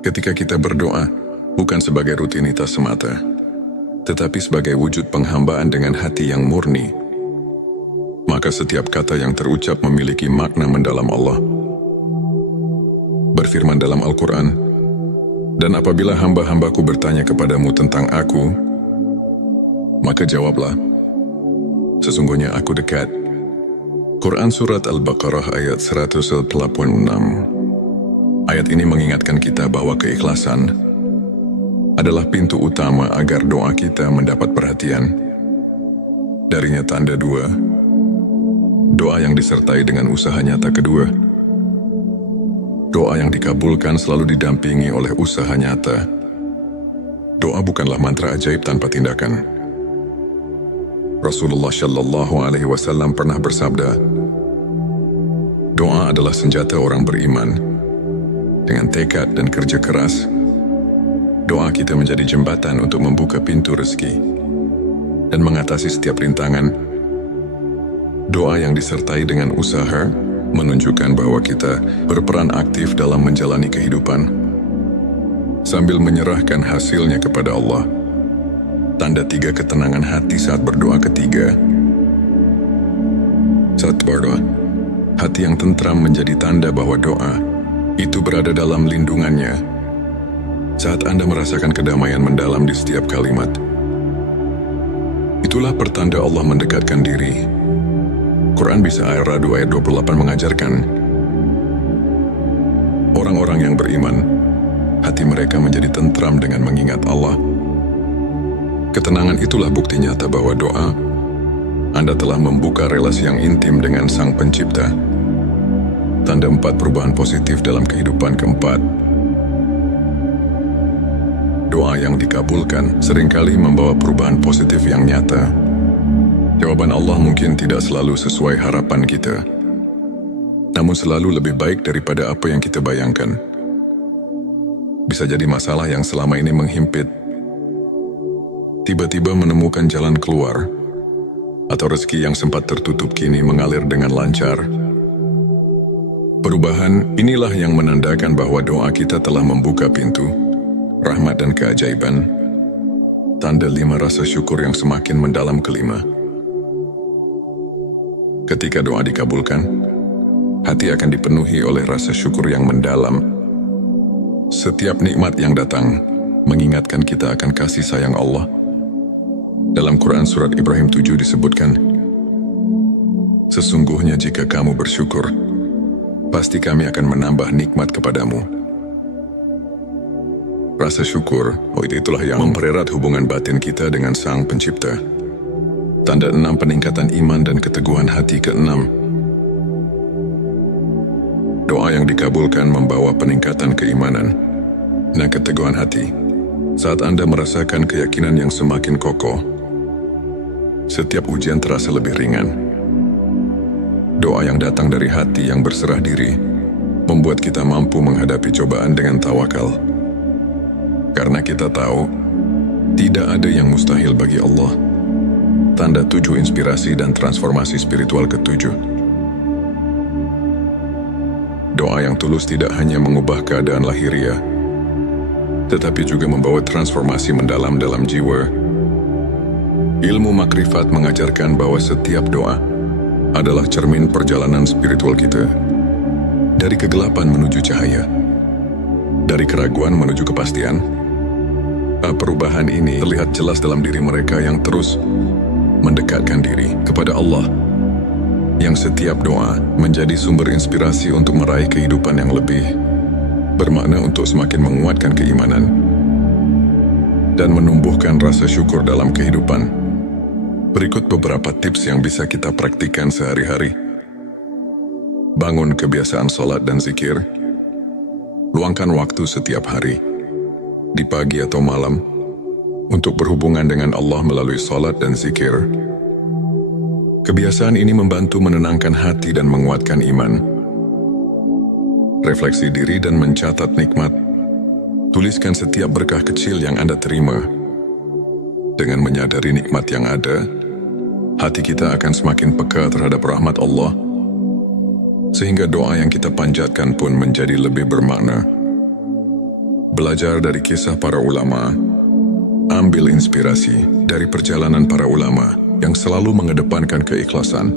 Ketika kita berdoa, bukan sebagai rutinitas semata, tetapi sebagai wujud penghambaan dengan hati yang murni, maka setiap kata yang terucap memiliki makna mendalam. Allah berfirman dalam Al-Quran, "Dan apabila hamba-hambaku bertanya kepadamu tentang aku, Maka jawablah, sesungguhnya aku dekat. Quran Surat Al-Baqarah ayat 186. Ayat ini mengingatkan kita bahwa keikhlasan adalah pintu utama agar doa kita mendapat perhatian. Darinya tanda dua, doa yang disertai dengan usaha nyata kedua. Doa yang dikabulkan selalu didampingi oleh usaha nyata. Doa bukanlah mantra ajaib tanpa tindakan. Rasulullah Shallallahu Alaihi Wasallam pernah bersabda, doa adalah senjata orang beriman. Dengan tekad dan kerja keras, doa kita menjadi jembatan untuk membuka pintu rezeki dan mengatasi setiap rintangan. Doa yang disertai dengan usaha menunjukkan bahwa kita berperan aktif dalam menjalani kehidupan sambil menyerahkan hasilnya kepada Allah. Tanda tiga ketenangan hati saat berdoa ketiga. Saat berdoa, hati yang tentram menjadi tanda bahwa doa itu berada dalam lindungannya. Saat Anda merasakan kedamaian mendalam di setiap kalimat, itulah pertanda Allah mendekatkan diri. Quran Bisa Ar-Ra'd ayat 28 mengajarkan, orang-orang yang beriman, hati mereka menjadi tentram dengan mengingat Allah. Ketenangan itulah bukti nyata bahwa doa Anda telah membuka relasi yang intim dengan Sang Pencipta. Tanda 4 perubahan positif dalam kehidupan keempat. Doa yang dikabulkan seringkali membawa perubahan positif yang nyata. Jawaban Allah mungkin tidak selalu sesuai harapan kita, namun selalu lebih baik daripada apa yang kita bayangkan. Bisa jadi masalah yang selama ini menghimpit tiba-tiba menemukan jalan keluar, atau rezeki yang sempat tertutup kini mengalir dengan lancar. Perubahan inilah yang menandakan bahwa doa kita telah membuka pintu rahmat dan keajaiban. Tanda 5 rasa syukur yang semakin mendalam kelima. Ketika doa dikabulkan, hati akan dipenuhi oleh rasa syukur yang mendalam. Setiap nikmat yang datang mengingatkan kita akan kasih sayang Allah. Dalam Quran Surat Ibrahim 7 disebutkan, sesungguhnya jika kamu bersyukur, pasti kami akan menambah nikmat kepadamu. Rasa syukur, itulah yang mempererat hubungan batin kita dengan Sang Pencipta. Tanda 6 peningkatan iman dan keteguhan hati ke-6. Doa yang dikabulkan membawa peningkatan keimanan dan keteguhan hati. Saat Anda merasakan keyakinan yang semakin kokoh, setiap ujian terasa lebih ringan. Doa yang datang dari hati yang berserah diri membuat kita mampu menghadapi cobaan dengan tawakal. Karena kita tahu, tidak ada yang mustahil bagi Allah. Tanda 7 inspirasi dan transformasi spiritual ke-7. Doa yang tulus tidak hanya mengubah keadaan lahiriah, tetapi juga membawa transformasi mendalam dalam jiwa. Ilmu makrifat mengajarkan bahwa setiap doa adalah cermin perjalanan spiritual kita. Dari kegelapan menuju cahaya, dari keraguan menuju kepastian. Perubahan ini terlihat jelas dalam diri mereka yang terus mendekatkan diri kepada Allah, yang setiap doa menjadi sumber inspirasi untuk meraih kehidupan yang lebih bermakna, untuk semakin menguatkan keimanan dan menumbuhkan rasa syukur dalam kehidupan. Berikut beberapa tips yang bisa kita praktikkan sehari-hari. Bangun kebiasaan sholat dan zikir. Luangkan waktu setiap hari, di pagi atau malam, untuk berhubungan dengan Allah melalui sholat dan zikir. Kebiasaan ini membantu menenangkan hati dan menguatkan iman. Refleksi diri dan mencatat nikmat. Tuliskan setiap berkah kecil yang Anda terima. Dengan menyadari nikmat yang ada, hati kita akan semakin peka terhadap rahmat Allah, sehingga doa yang kita panjatkan pun menjadi lebih bermakna. Belajar dari kisah para ulama. Ambil inspirasi dari perjalanan para ulama yang selalu mengedepankan keikhlasan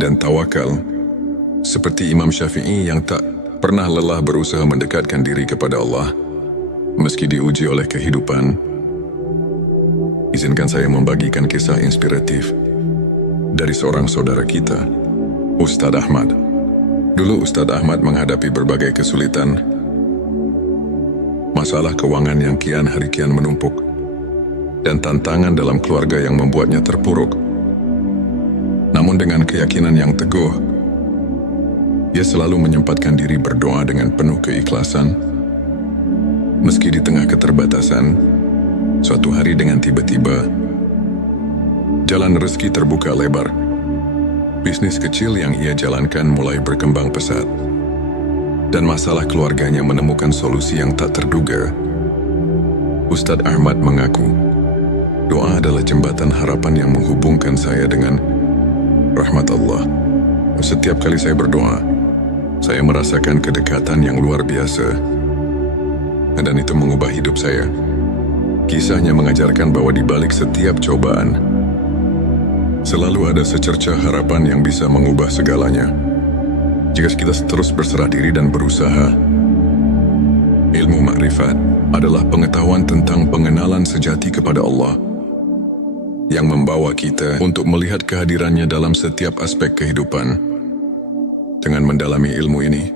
dan tawakal, seperti Imam Syafi'i yang tak pernah lelah berusaha mendekatkan diri kepada Allah meski diuji oleh kehidupan. izinkan saya membagikan kisah inspiratif dari seorang saudara kita, Ustadz Ahmad. Dulu Ustadz Ahmad menghadapi berbagai kesulitan, masalah keuangan yang kian hari kian menumpuk, dan tantangan dalam keluarga yang membuatnya terpuruk. Namun dengan keyakinan yang teguh, ia selalu menyempatkan diri berdoa dengan penuh keikhlasan. Meski di tengah keterbatasan, suatu hari dengan tiba-tiba, jalan rezeki terbuka lebar. Bisnis kecil yang ia jalankan mulai berkembang pesat, dan masalah keluarganya menemukan solusi yang tak terduga. Ustadz Ahmad mengaku, doa adalah jembatan harapan yang menghubungkan saya dengan rahmat Allah. Setiap kali saya berdoa, saya merasakan kedekatan yang luar biasa, dan itu mengubah hidup saya. Kisahnya mengajarkan bahwa di balik setiap cobaan, selalu ada secercah harapan yang bisa mengubah segalanya. Jika kita terus berserah diri dan berusaha. Ilmu makrifat adalah pengetahuan tentang pengenalan sejati kepada Allah, yang membawa kita untuk melihat kehadirannya dalam setiap aspek kehidupan. Dengan mendalami ilmu ini,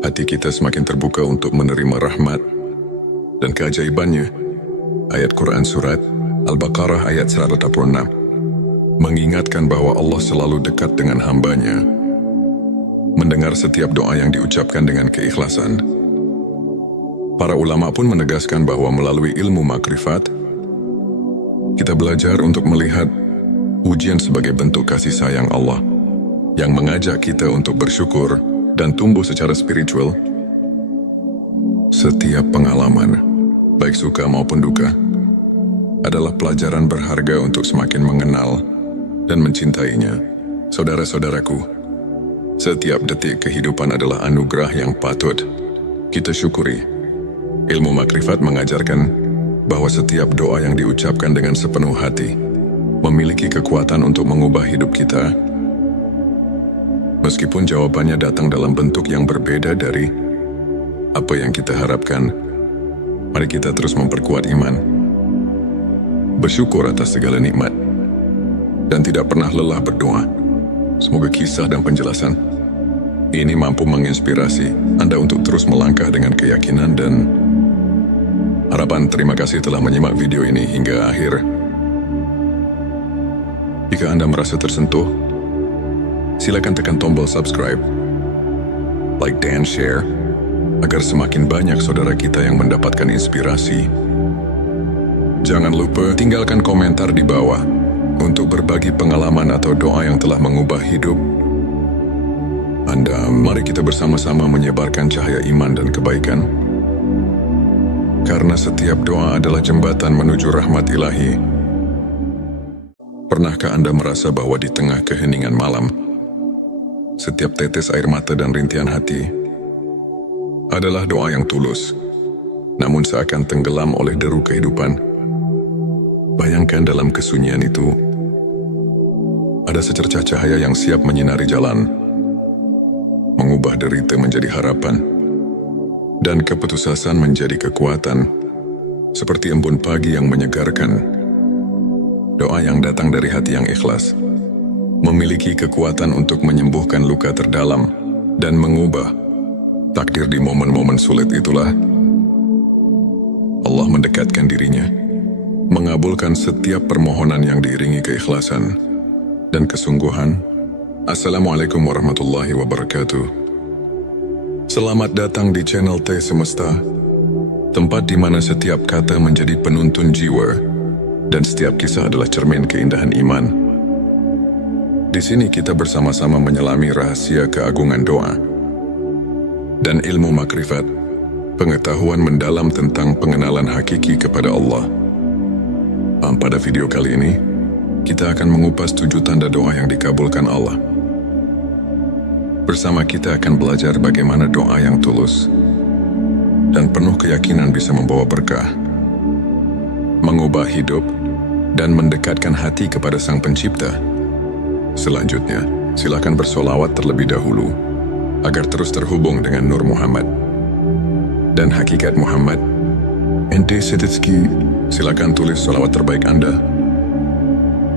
hati kita semakin terbuka untuk menerima rahmat dan keajaibannya. Ayat Quran Surat Al-Baqarah ayat 186 mengingatkan bahwa Allah selalu dekat dengan hambanya, mendengar setiap doa yang diucapkan dengan keikhlasan. Para ulama pun menegaskan bahwa melalui ilmu makrifat, kita belajar untuk melihat ujian sebagai bentuk kasih sayang Allah, yang mengajak kita untuk bersyukur dan tumbuh secara spiritual. Setiap pengalaman, baik suka maupun duka, adalah pelajaran berharga untuk semakin mengenal dan mencintainya. Saudara-saudaraku, setiap detik kehidupan adalah anugerah yang patut kita syukuri. Ilmu makrifat mengajarkan bahwa setiap doa yang diucapkan dengan sepenuh hati memiliki kekuatan untuk mengubah hidup kita. Meskipun jawabannya datang dalam bentuk yang berbeda dari apa yang kita harapkan, mari kita terus memperkuat iman, bersyukur atas segala nikmat, dan tidak pernah lelah berdoa. Semoga kisah dan penjelasan ini mampu menginspirasi Anda untuk terus melangkah dengan keyakinan dan harapan. Terima kasih telah menyimak video ini hingga akhir. Jika Anda merasa tersentuh, silakan tekan tombol subscribe, like dan share, agar semakin banyak saudara kita yang mendapatkan inspirasi. Jangan lupa tinggalkan komentar di bawah untuk berbagi pengalaman atau doa yang telah mengubah hidup Anda. Mari kita bersama-sama menyebarkan cahaya iman dan kebaikan, karena setiap doa adalah jembatan menuju rahmat ilahi. Pernahkah Anda merasa bahwa di tengah keheningan malam, setiap tetes air mata dan rintihan hati adalah doa yang tulus, namun seakan tenggelam oleh deru kehidupan? Bayangkan dalam kesunyian itu, ada secercah cahaya yang siap menyinari jalan, mengubah derita menjadi harapan, dan keputusasaan menjadi kekuatan, seperti embun pagi yang menyegarkan. Doa yang datang dari hati yang ikhlas memiliki kekuatan untuk menyembuhkan luka terdalam dan mengubah takdir. Di momen-momen sulit itulah Allah mendekatkan dirinya, mengabulkan setiap permohonan yang diiringi keikhlasan dan kesungguhan. Assalamualaikum warahmatullahi wabarakatuh. Selamat datang di channel T Semesta, tempat di mana setiap kata menjadi penuntun jiwa dan setiap kisah adalah cermin keindahan iman. Di sini kita bersama-sama menyelami rahasia keagungan doa dan ilmu makrifat, pengetahuan mendalam tentang pengenalan hakiki kepada Allah. Pada video kali ini, kita akan mengupas 7 tanda doa yang dikabulkan Allah. Bersama kita akan belajar bagaimana doa yang tulus dan penuh keyakinan bisa membawa berkah, mengubah hidup, dan mendekatkan hati kepada Sang Pencipta. Selanjutnya, silakan bersolawat terlebih dahulu agar terus terhubung dengan Nur Muhammad dan hakikat Muhammad Ente Setitski, silakan tulis salawat terbaik Anda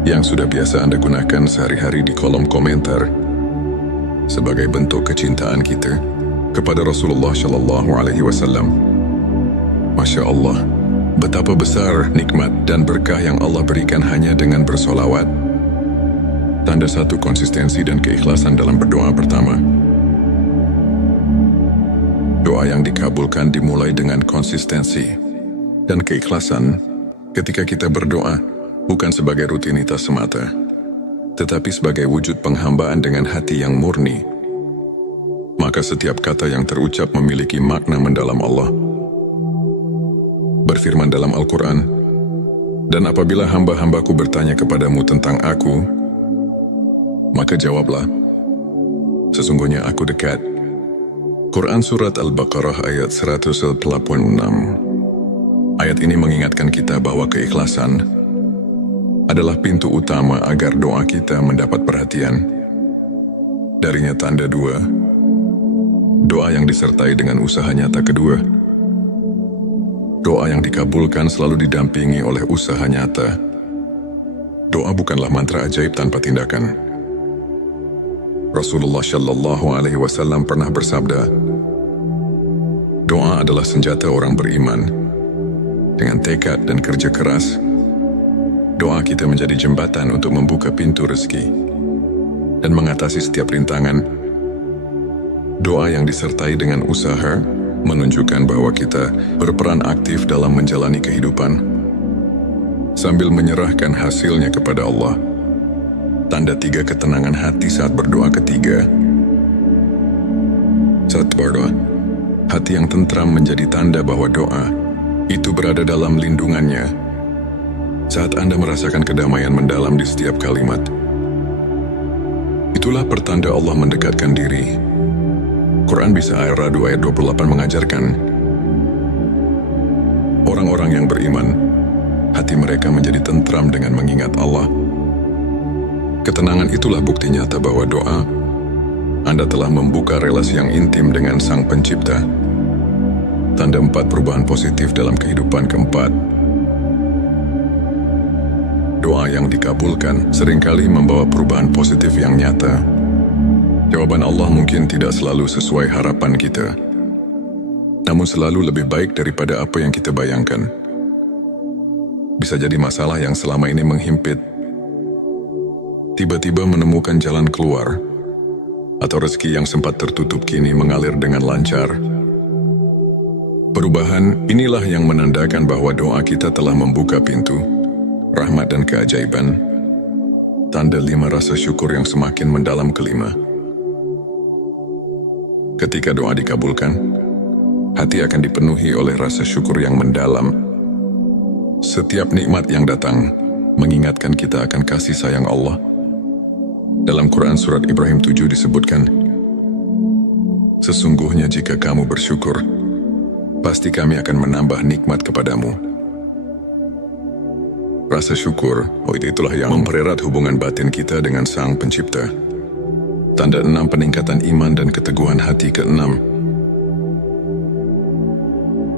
yang sudah biasa Anda gunakan sehari-hari di kolom komentar sebagai bentuk kecintaan kita kepada Rasulullah Shallallahu Alaihi Wasallam. Masya Allah, betapa besar nikmat dan berkah yang Allah berikan hanya dengan bersolawat. Tanda satu konsistensi dan keikhlasan dalam berdoa pertama. Doa yang dikabulkan dimulai dengan konsistensi dan keikhlasan ketika kita berdoa bukan sebagai rutinitas semata, tetapi sebagai wujud penghambaan dengan hati yang murni. Maka setiap kata yang terucap memiliki makna mendalam. Allah berfirman dalam Al-Quran, "Dan apabila hamba-hambaku bertanya kepadamu tentang aku, maka jawablah, sesungguhnya aku dekat." Quran Surat Al-Baqarah ayat 186. Ayat ini mengingatkan kita bahwa keikhlasan adalah pintu utama agar doa kita mendapat perhatian. Darinya tanda dua, doa yang disertai dengan usaha nyata kedua. Doa yang dikabulkan selalu didampingi oleh usaha nyata. Doa bukanlah mantra ajaib tanpa tindakan. Rasulullah Shallallahu Alaihi Wasallam pernah bersabda, doa adalah senjata orang beriman. Dengan tekad dan kerja keras, doa kita menjadi jembatan untuk membuka pintu rezeki dan mengatasi setiap rintangan. Doa yang disertai dengan usaha menunjukkan bahwa kita berperan aktif dalam menjalani kehidupan sambil menyerahkan hasilnya kepada Allah. Tanda tiga ketenangan hati saat berdoa ketiga. Saat berdoa, hati yang tentram menjadi tanda bahwa doa itu berada dalam lindungannya. Saat Anda merasakan kedamaian mendalam di setiap kalimat, itulah pertanda Allah mendekatkan diri. Quran Bisa Ar-Ra'd ayat 28 mengajarkan, orang-orang yang beriman, hati mereka menjadi tentram dengan mengingat Allah. Ketenangan itulah bukti nyata bahwa doa Anda telah membuka relasi yang intim dengan Sang Pencipta. Tanda 4 perubahan positif dalam kehidupan. Keempat, doa yang dikabulkan seringkali membawa perubahan positif yang nyata. Jawaban Allah mungkin tidak selalu sesuai harapan kita, namun selalu lebih baik daripada apa yang kita bayangkan. Bisa jadi masalah yang selama ini menghimpit tiba-tiba menemukan jalan keluar, atau rezeki yang sempat tertutup kini mengalir dengan lancar. Perubahan inilah yang menandakan bahwa doa kita telah membuka pintu rahmat dan keajaiban. Tanda 5 rasa syukur yang semakin mendalam. Kelima, ketika doa dikabulkan, hati akan dipenuhi oleh rasa syukur yang mendalam. Setiap nikmat yang datang mengingatkan kita akan kasih sayang Allah. Dalam Quran Surat Ibrahim 7 disebutkan, sesungguhnya jika kamu bersyukur, pasti kami akan menambah nikmat kepadamu. Rasa syukur, itulah yang mempererat hubungan batin kita dengan Sang Pencipta. Tanda 6 peningkatan iman dan keteguhan hati. Keenam,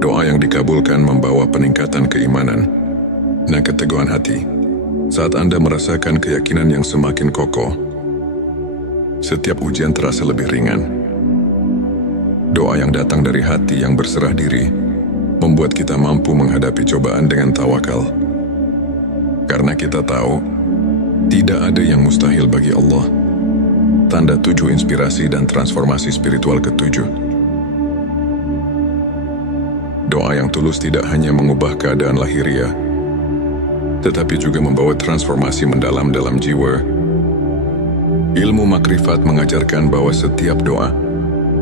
doa yang dikabulkan membawa peningkatan keimanan dan keteguhan hati. Saat Anda merasakan keyakinan yang semakin kokoh, setiap ujian terasa lebih ringan. Doa yang datang dari hati yang berserah diri membuat kita mampu menghadapi cobaan dengan tawakal. Karena kita tahu, tidak ada yang mustahil bagi Allah. Tanda 7 inspirasi dan transformasi spiritual. Ketujuh, doa yang tulus tidak hanya mengubah keadaan lahiriah, tetapi juga membawa transformasi mendalam dalam jiwa. Ilmu makrifat mengajarkan bahwa setiap doa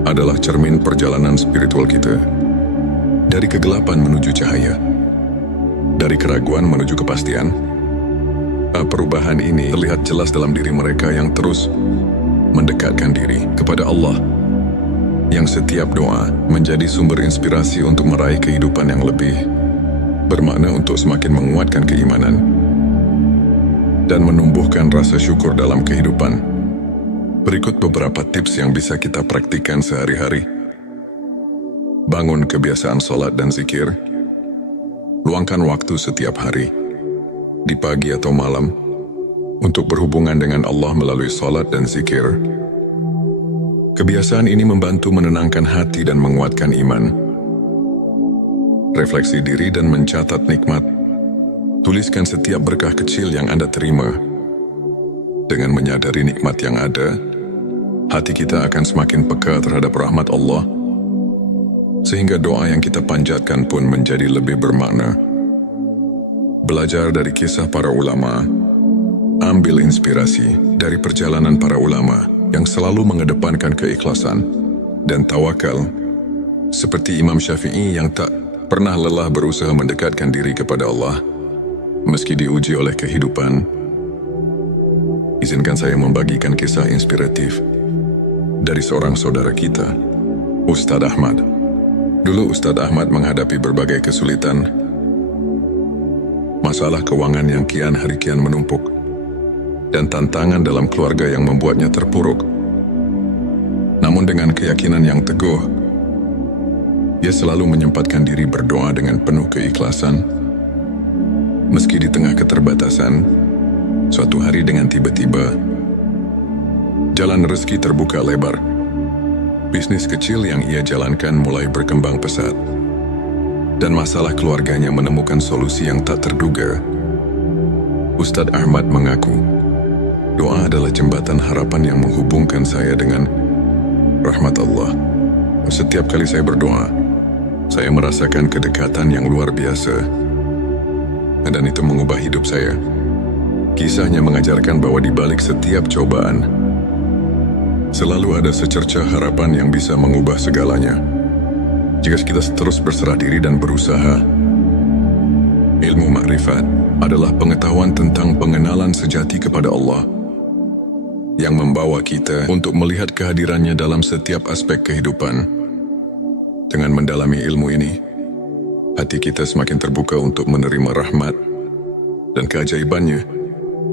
adalah cermin perjalanan spiritual kita. Dari kegelapan menuju cahaya, dari keraguan menuju kepastian. Perubahan ini terlihat jelas dalam diri mereka yang terus mendekatkan diri kepada Allah, yang setiap doa menjadi sumber inspirasi untuk meraih kehidupan yang lebih bermakna, untuk semakin menguatkan keimanan dan menumbuhkan rasa syukur dalam kehidupan. Berikut beberapa tips yang bisa kita praktikkan sehari-hari. Bangun kebiasaan sholat dan zikir. Luangkan waktu setiap hari, di pagi atau malam, untuk berhubungan dengan Allah melalui salat dan zikir. Kebiasaan ini membantu menenangkan hati dan menguatkan iman. Refleksi diri dan mencatat nikmat. Tuliskan setiap berkah kecil yang Anda terima. Dengan menyadari nikmat yang ada, hati kita akan semakin peka terhadap rahmat Allah, sehingga doa yang kita panjatkan pun menjadi lebih bermakna. Belajar dari kisah para ulama, ambil inspirasi dari perjalanan para ulama yang selalu mengedepankan keikhlasan dan tawakal, seperti Imam Syafi'i yang tak pernah lelah berusaha mendekatkan diri kepada Allah, meski diuji oleh kehidupan. Izinkan saya membagikan kisah inspiratif dari seorang saudara kita, Ustadz Ahmad. Dulu Ustadz Ahmad menghadapi berbagai kesulitan, masalah keuangan yang kian hari kian menumpuk, dan tantangan dalam keluarga yang membuatnya terpuruk. Namun dengan keyakinan yang teguh, ia selalu menyempatkan diri berdoa dengan penuh keikhlasan. Meski di tengah keterbatasan, suatu hari dengan tiba-tiba, jalan rezeki terbuka lebar. Bisnis kecil yang ia jalankan mulai berkembang pesat, dan masalah keluarganya menemukan solusi yang tak terduga. Ustadz Ahmad mengaku, doa adalah jembatan harapan yang menghubungkan saya dengan rahmat Allah. Setiap kali saya berdoa, saya merasakan kedekatan yang luar biasa, dan itu mengubah hidup saya. Kisahnya mengajarkan bahwa di balik setiap cobaan, selalu ada secercah harapan yang bisa mengubah segalanya. Jika kita terus berserah diri dan berusaha. Ilmu makrifat adalah pengetahuan tentang pengenalan sejati kepada Allah, yang membawa kita untuk melihat kehadirannya dalam setiap aspek kehidupan. Dengan mendalami ilmu ini, hati kita semakin terbuka untuk menerima rahmat dan keajaibannya.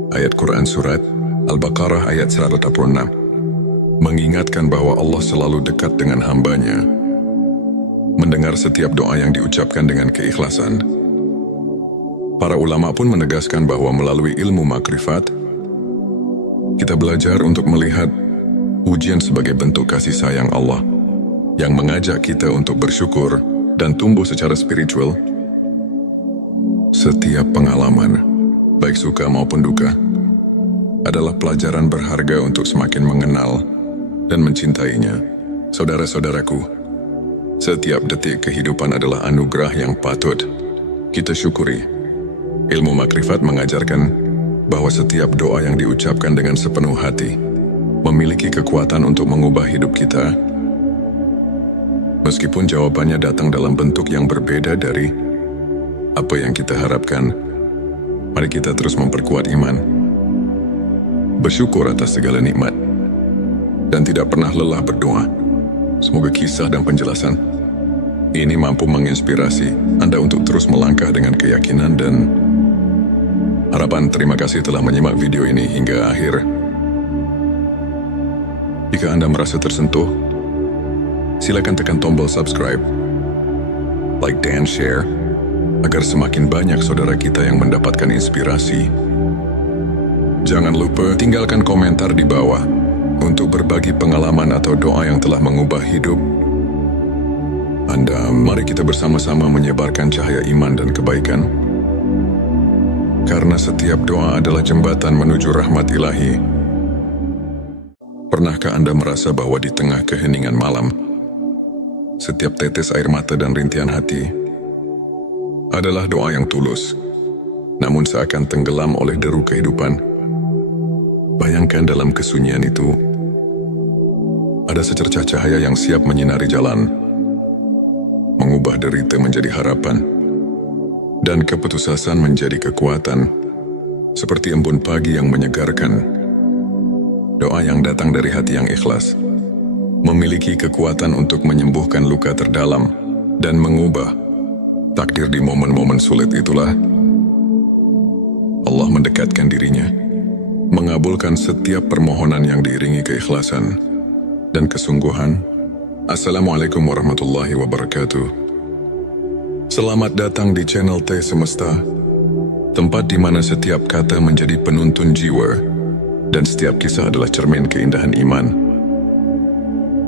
Ayat Quran Surat Al-Baqarah ayat 186 mengingatkan bahwa Allah selalu dekat dengan hambanya, mendengar setiap doa yang diucapkan dengan keikhlasan. Para ulama pun menegaskan bahwa melalui ilmu makrifat, kita belajar untuk melihat ujian sebagai bentuk kasih sayang Allah, yang mengajak kita untuk bersyukur dan tumbuh secara spiritual. Setiap pengalaman, baik suka maupun duka, adalah pelajaran berharga untuk semakin mengenal dan mencintainya. Saudara-saudaraku, setiap detik kehidupan adalah anugerah yang patut kita syukuri. Ilmu makrifat mengajarkan bahwa setiap doa yang diucapkan dengan sepenuh hati memiliki kekuatan untuk mengubah hidup kita. Meskipun jawabannya datang dalam bentuk yang berbeda dari apa yang kita harapkan, mari kita terus memperkuat iman, bersyukur atas segala nikmat, dan tidak pernah lelah berdoa. Semoga kisah dan penjelasan ini mampu menginspirasi Anda untuk terus melangkah dengan keyakinan dan harapan. Terima kasih telah menyimak video ini hingga akhir. Jika Anda merasa tersentuh, silakan tekan tombol subscribe, like dan share, agar semakin banyak saudara kita yang mendapatkan inspirasi. Jangan lupa tinggalkan komentar di bawah untuk berbagi pengalaman atau doa yang telah mengubah hidup Anda. Mari kita bersama-sama menyebarkan cahaya iman dan kebaikan, karena setiap doa adalah jembatan menuju rahmat ilahi. Pernahkah Anda merasa bahwa di tengah keheningan malam, setiap tetes air mata dan rintihan hati adalah doa yang tulus, namun seakan tenggelam oleh deru kehidupan? Bayangkan dalam kesunyian itu, ada secercah cahaya yang siap menyinari jalan, mengubah derita menjadi harapan, dan keputusasaan menjadi kekuatan, seperti embun pagi yang menyegarkan. Doa yang datang dari hati yang ikhlas memiliki kekuatan untuk menyembuhkan luka terdalam dan mengubah takdir. Di momen-momen sulit itulah Allah mendekatkan dirinya, mengabulkan setiap permohonan yang diiringi keikhlasan dan kesungguhan. Assalamualaikum warahmatullahi wabarakatuh. Selamat datang di channel T Semesta, tempat di mana setiap kata menjadi penuntun jiwa dan setiap kisah adalah cermin keindahan iman.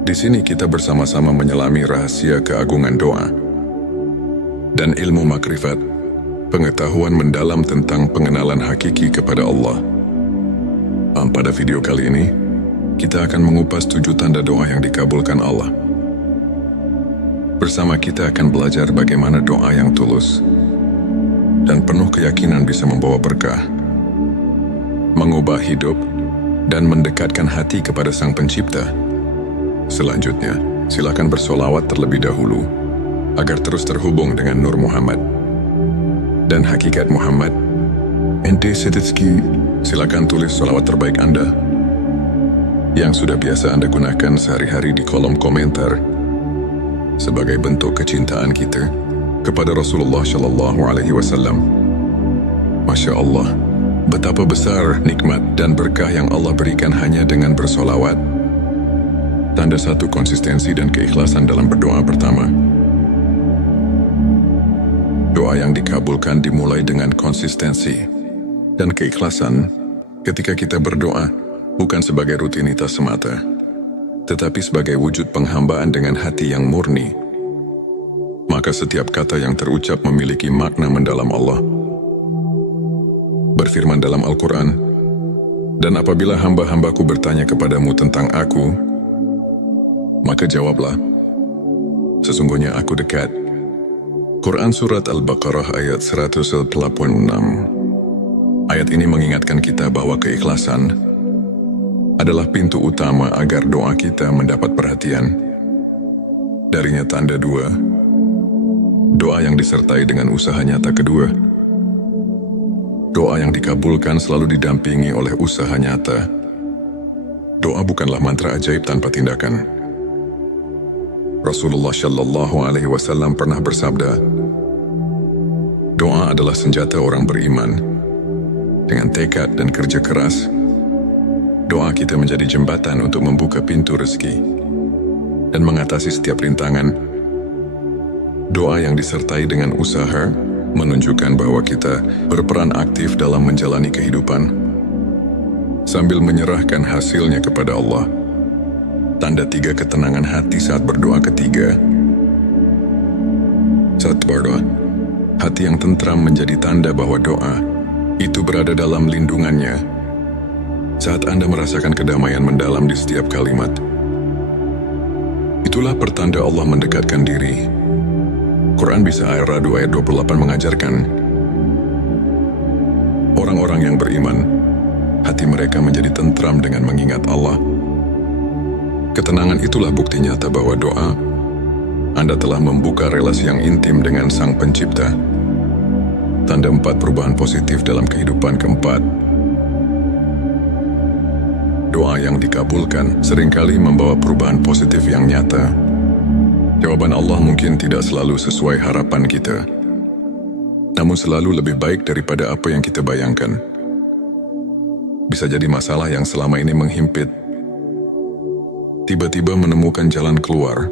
Di sini kita bersama-sama menyelami rahasia keagungan doa dan ilmu makrifat, pengetahuan mendalam tentang pengenalan hakiki kepada Allah. Pada video kali ini, kita akan mengupas 7 tanda doa yang dikabulkan Allah. Bersama kita akan belajar bagaimana doa yang tulus dan penuh keyakinan bisa membawa berkah, mengubah hidup, dan mendekatkan hati kepada Sang Pencipta. Selanjutnya, silakan bersolawat terlebih dahulu agar terus terhubung dengan Nur Muhammad dan hakikat Muhammad. Ente Setitski, silakan tulis solawat terbaik Anda yang sudah biasa Anda gunakan sehari-hari di kolom komentar sebagai bentuk kecintaan kita kepada Rasulullah Shallallahu Alaihi Wasallam. Masya Allah, betapa besar nikmat dan berkah yang Allah berikan hanya dengan bersolawat. Tanda 1, konsistensi dan keikhlasan dalam berdoa. Pertama, doa yang dikabulkan dimulai dengan konsistensi dan keikhlasan. Ketika kita berdoa bukan sebagai rutinitas semata, tetapi sebagai wujud penghambaan dengan hati yang murni, maka setiap kata yang terucap memiliki makna mendalam. Allah berfirman dalam Al-Quran, "Dan apabila hamba-hambaku bertanya kepadamu tentang aku, maka jawablah, sesungguhnya aku dekat." Quran Surat Al-Baqarah ayat 186. Ayat ini mengingatkan kita bahwa keikhlasan adalah pintu utama agar doa kita mendapat perhatian. Darinya tanda 2, doa yang disertai dengan usaha nyata. Kedua, doa yang dikabulkan selalu didampingi oleh usaha nyata. Doa bukanlah mantra ajaib tanpa tindakan. Rasulullah Shallallahu Alaihi Wasallam pernah bersabda, doa adalah senjata orang beriman. Dengan tekad dan kerja keras, doa kita menjadi jembatan untuk membuka pintu rezeki dan mengatasi setiap rintangan. Doa yang disertai dengan usaha menunjukkan bahwa kita berperan aktif dalam menjalani kehidupan sambil menyerahkan hasilnya kepada Allah. Tanda 3, ketenangan hati saat berdoa. Ketiga, saat berdoa, hati yang tentram menjadi tanda bahwa doa itu berada dalam lindungannya. Saat Anda merasakan kedamaian mendalam di setiap kalimat, itulah pertanda Allah mendekatkan diri. Quran Bisa Ar-Ra'd ayat 28 mengajarkan, orang-orang yang beriman, hati mereka menjadi tentram dengan mengingat Allah. Ketenangan itulah bukti nyata bahwa doa Anda telah membuka relasi yang intim dengan Sang Pencipta. Tanda 4, perubahan positif dalam kehidupan. Keempat, doa yang dikabulkan seringkali membawa perubahan positif yang nyata. Jawaban Allah mungkin tidak selalu sesuai harapan kita, namun selalu lebih baik daripada apa yang kita bayangkan. Bisa jadi masalah yang selama ini menghimpit tiba-tiba menemukan jalan keluar,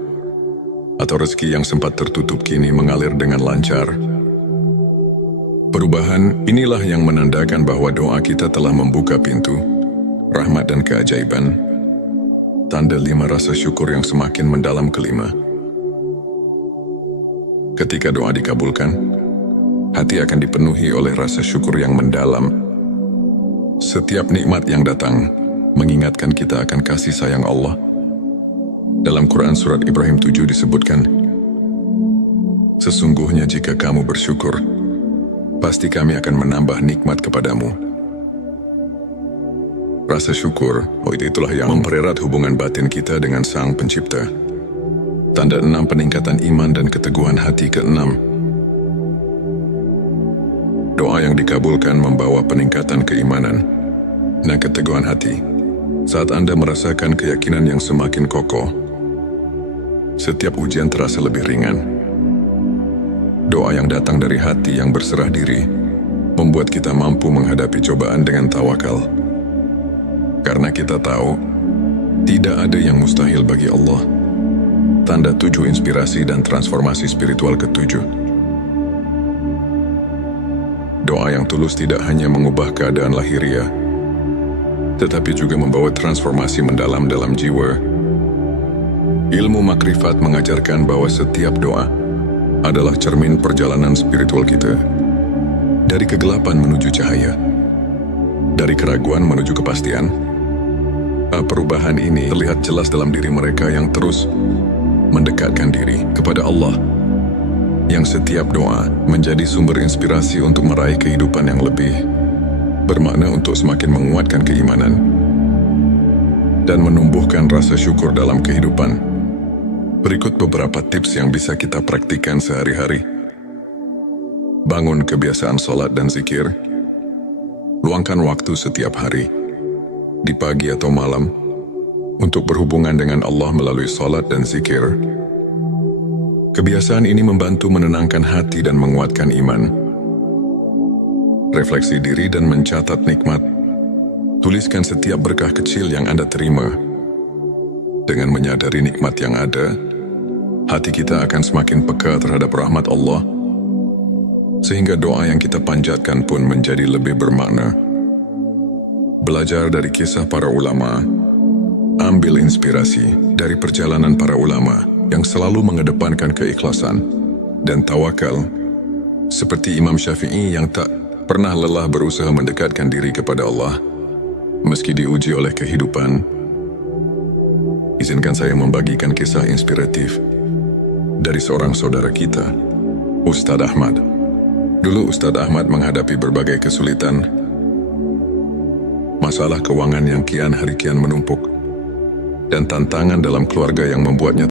atau rezeki yang sempat tertutup kini mengalir dengan lancar. Perubahan inilah yang menandakan bahwa doa kita telah membuka pintu rahmat dan keajaiban. Tanda 5, rasa syukur yang semakin mendalam. Kelima, ketika doa dikabulkan, hati akan dipenuhi oleh rasa syukur yang mendalam. Setiap nikmat yang datang mengingatkan kita akan kasih sayang Allah. Dalam Quran Surat Ibrahim 7 disebutkan, sesungguhnya jika kamu bersyukur, pasti kami akan menambah nikmat kepadamu. Rasa syukur, itulah yang mempererat hubungan batin kita dengan Sang Pencipta. Tanda 6, peningkatan iman dan keteguhan hati. Keenam, doa yang dikabulkan membawa peningkatan keimanan dan keteguhan hati. Saat Anda merasakan keyakinan yang semakin kokoh, setiap ujian terasa lebih ringan. Doa yang datang dari hati yang berserah diri membuat kita mampu menghadapi cobaan dengan tawakal. Karena kita tahu, tidak ada yang mustahil bagi Allah. Tanda 7, inspirasi dan transformasi spiritual. Ketujuh, doa yang tulus tidak hanya mengubah keadaan lahiriah, tetapi juga membawa transformasi mendalam dalam jiwa. Ilmu makrifat mengajarkan bahwa setiap doa adalah cermin perjalanan spiritual kita. Dari kegelapan menuju cahaya, dari keraguan menuju kepastian. Perubahan ini terlihat jelas dalam diri mereka yang terus mendekatkan diri kepada Allah, yang setiap doa menjadi sumber inspirasi untuk meraih kehidupan yang lebih bermakna, untuk semakin menguatkan keimanan dan menumbuhkan rasa syukur dalam kehidupan. Berikut beberapa tips yang bisa kita praktikkan sehari-hari. Bangun kebiasaan sholat dan zikir. Luangkan waktu setiap hari, di pagi atau malam, untuk berhubungan dengan Allah melalui sholat dan zikir. Kebiasaan ini membantu menenangkan hati dan menguatkan iman. Refleksi diri dan mencatat nikmat. Tuliskan setiap berkah kecil yang Anda terima. Dengan menyadari nikmat yang ada, hati kita akan semakin peka terhadap rahmat Allah, sehingga doa yang kita panjatkan pun menjadi lebih bermakna. Belajar dari kisah para ulama. Ambil inspirasi dari perjalanan para ulama yang selalu mengedepankan keikhlasan dan tawakal, seperti Imam Syafi'i yang tak pernah lelah berusaha mendekatkan diri kepada Allah meski diuji oleh kehidupan. Izinkan saya membagikan kisah inspiratif dari seorang saudara kita, Ustadz Ahmad. Dulu Ustadz Ahmad menghadapi berbagai kesulitan, masalah keuangan yang kian hari kian menumpuk, dan tantangan dalam keluarga yang membuatnya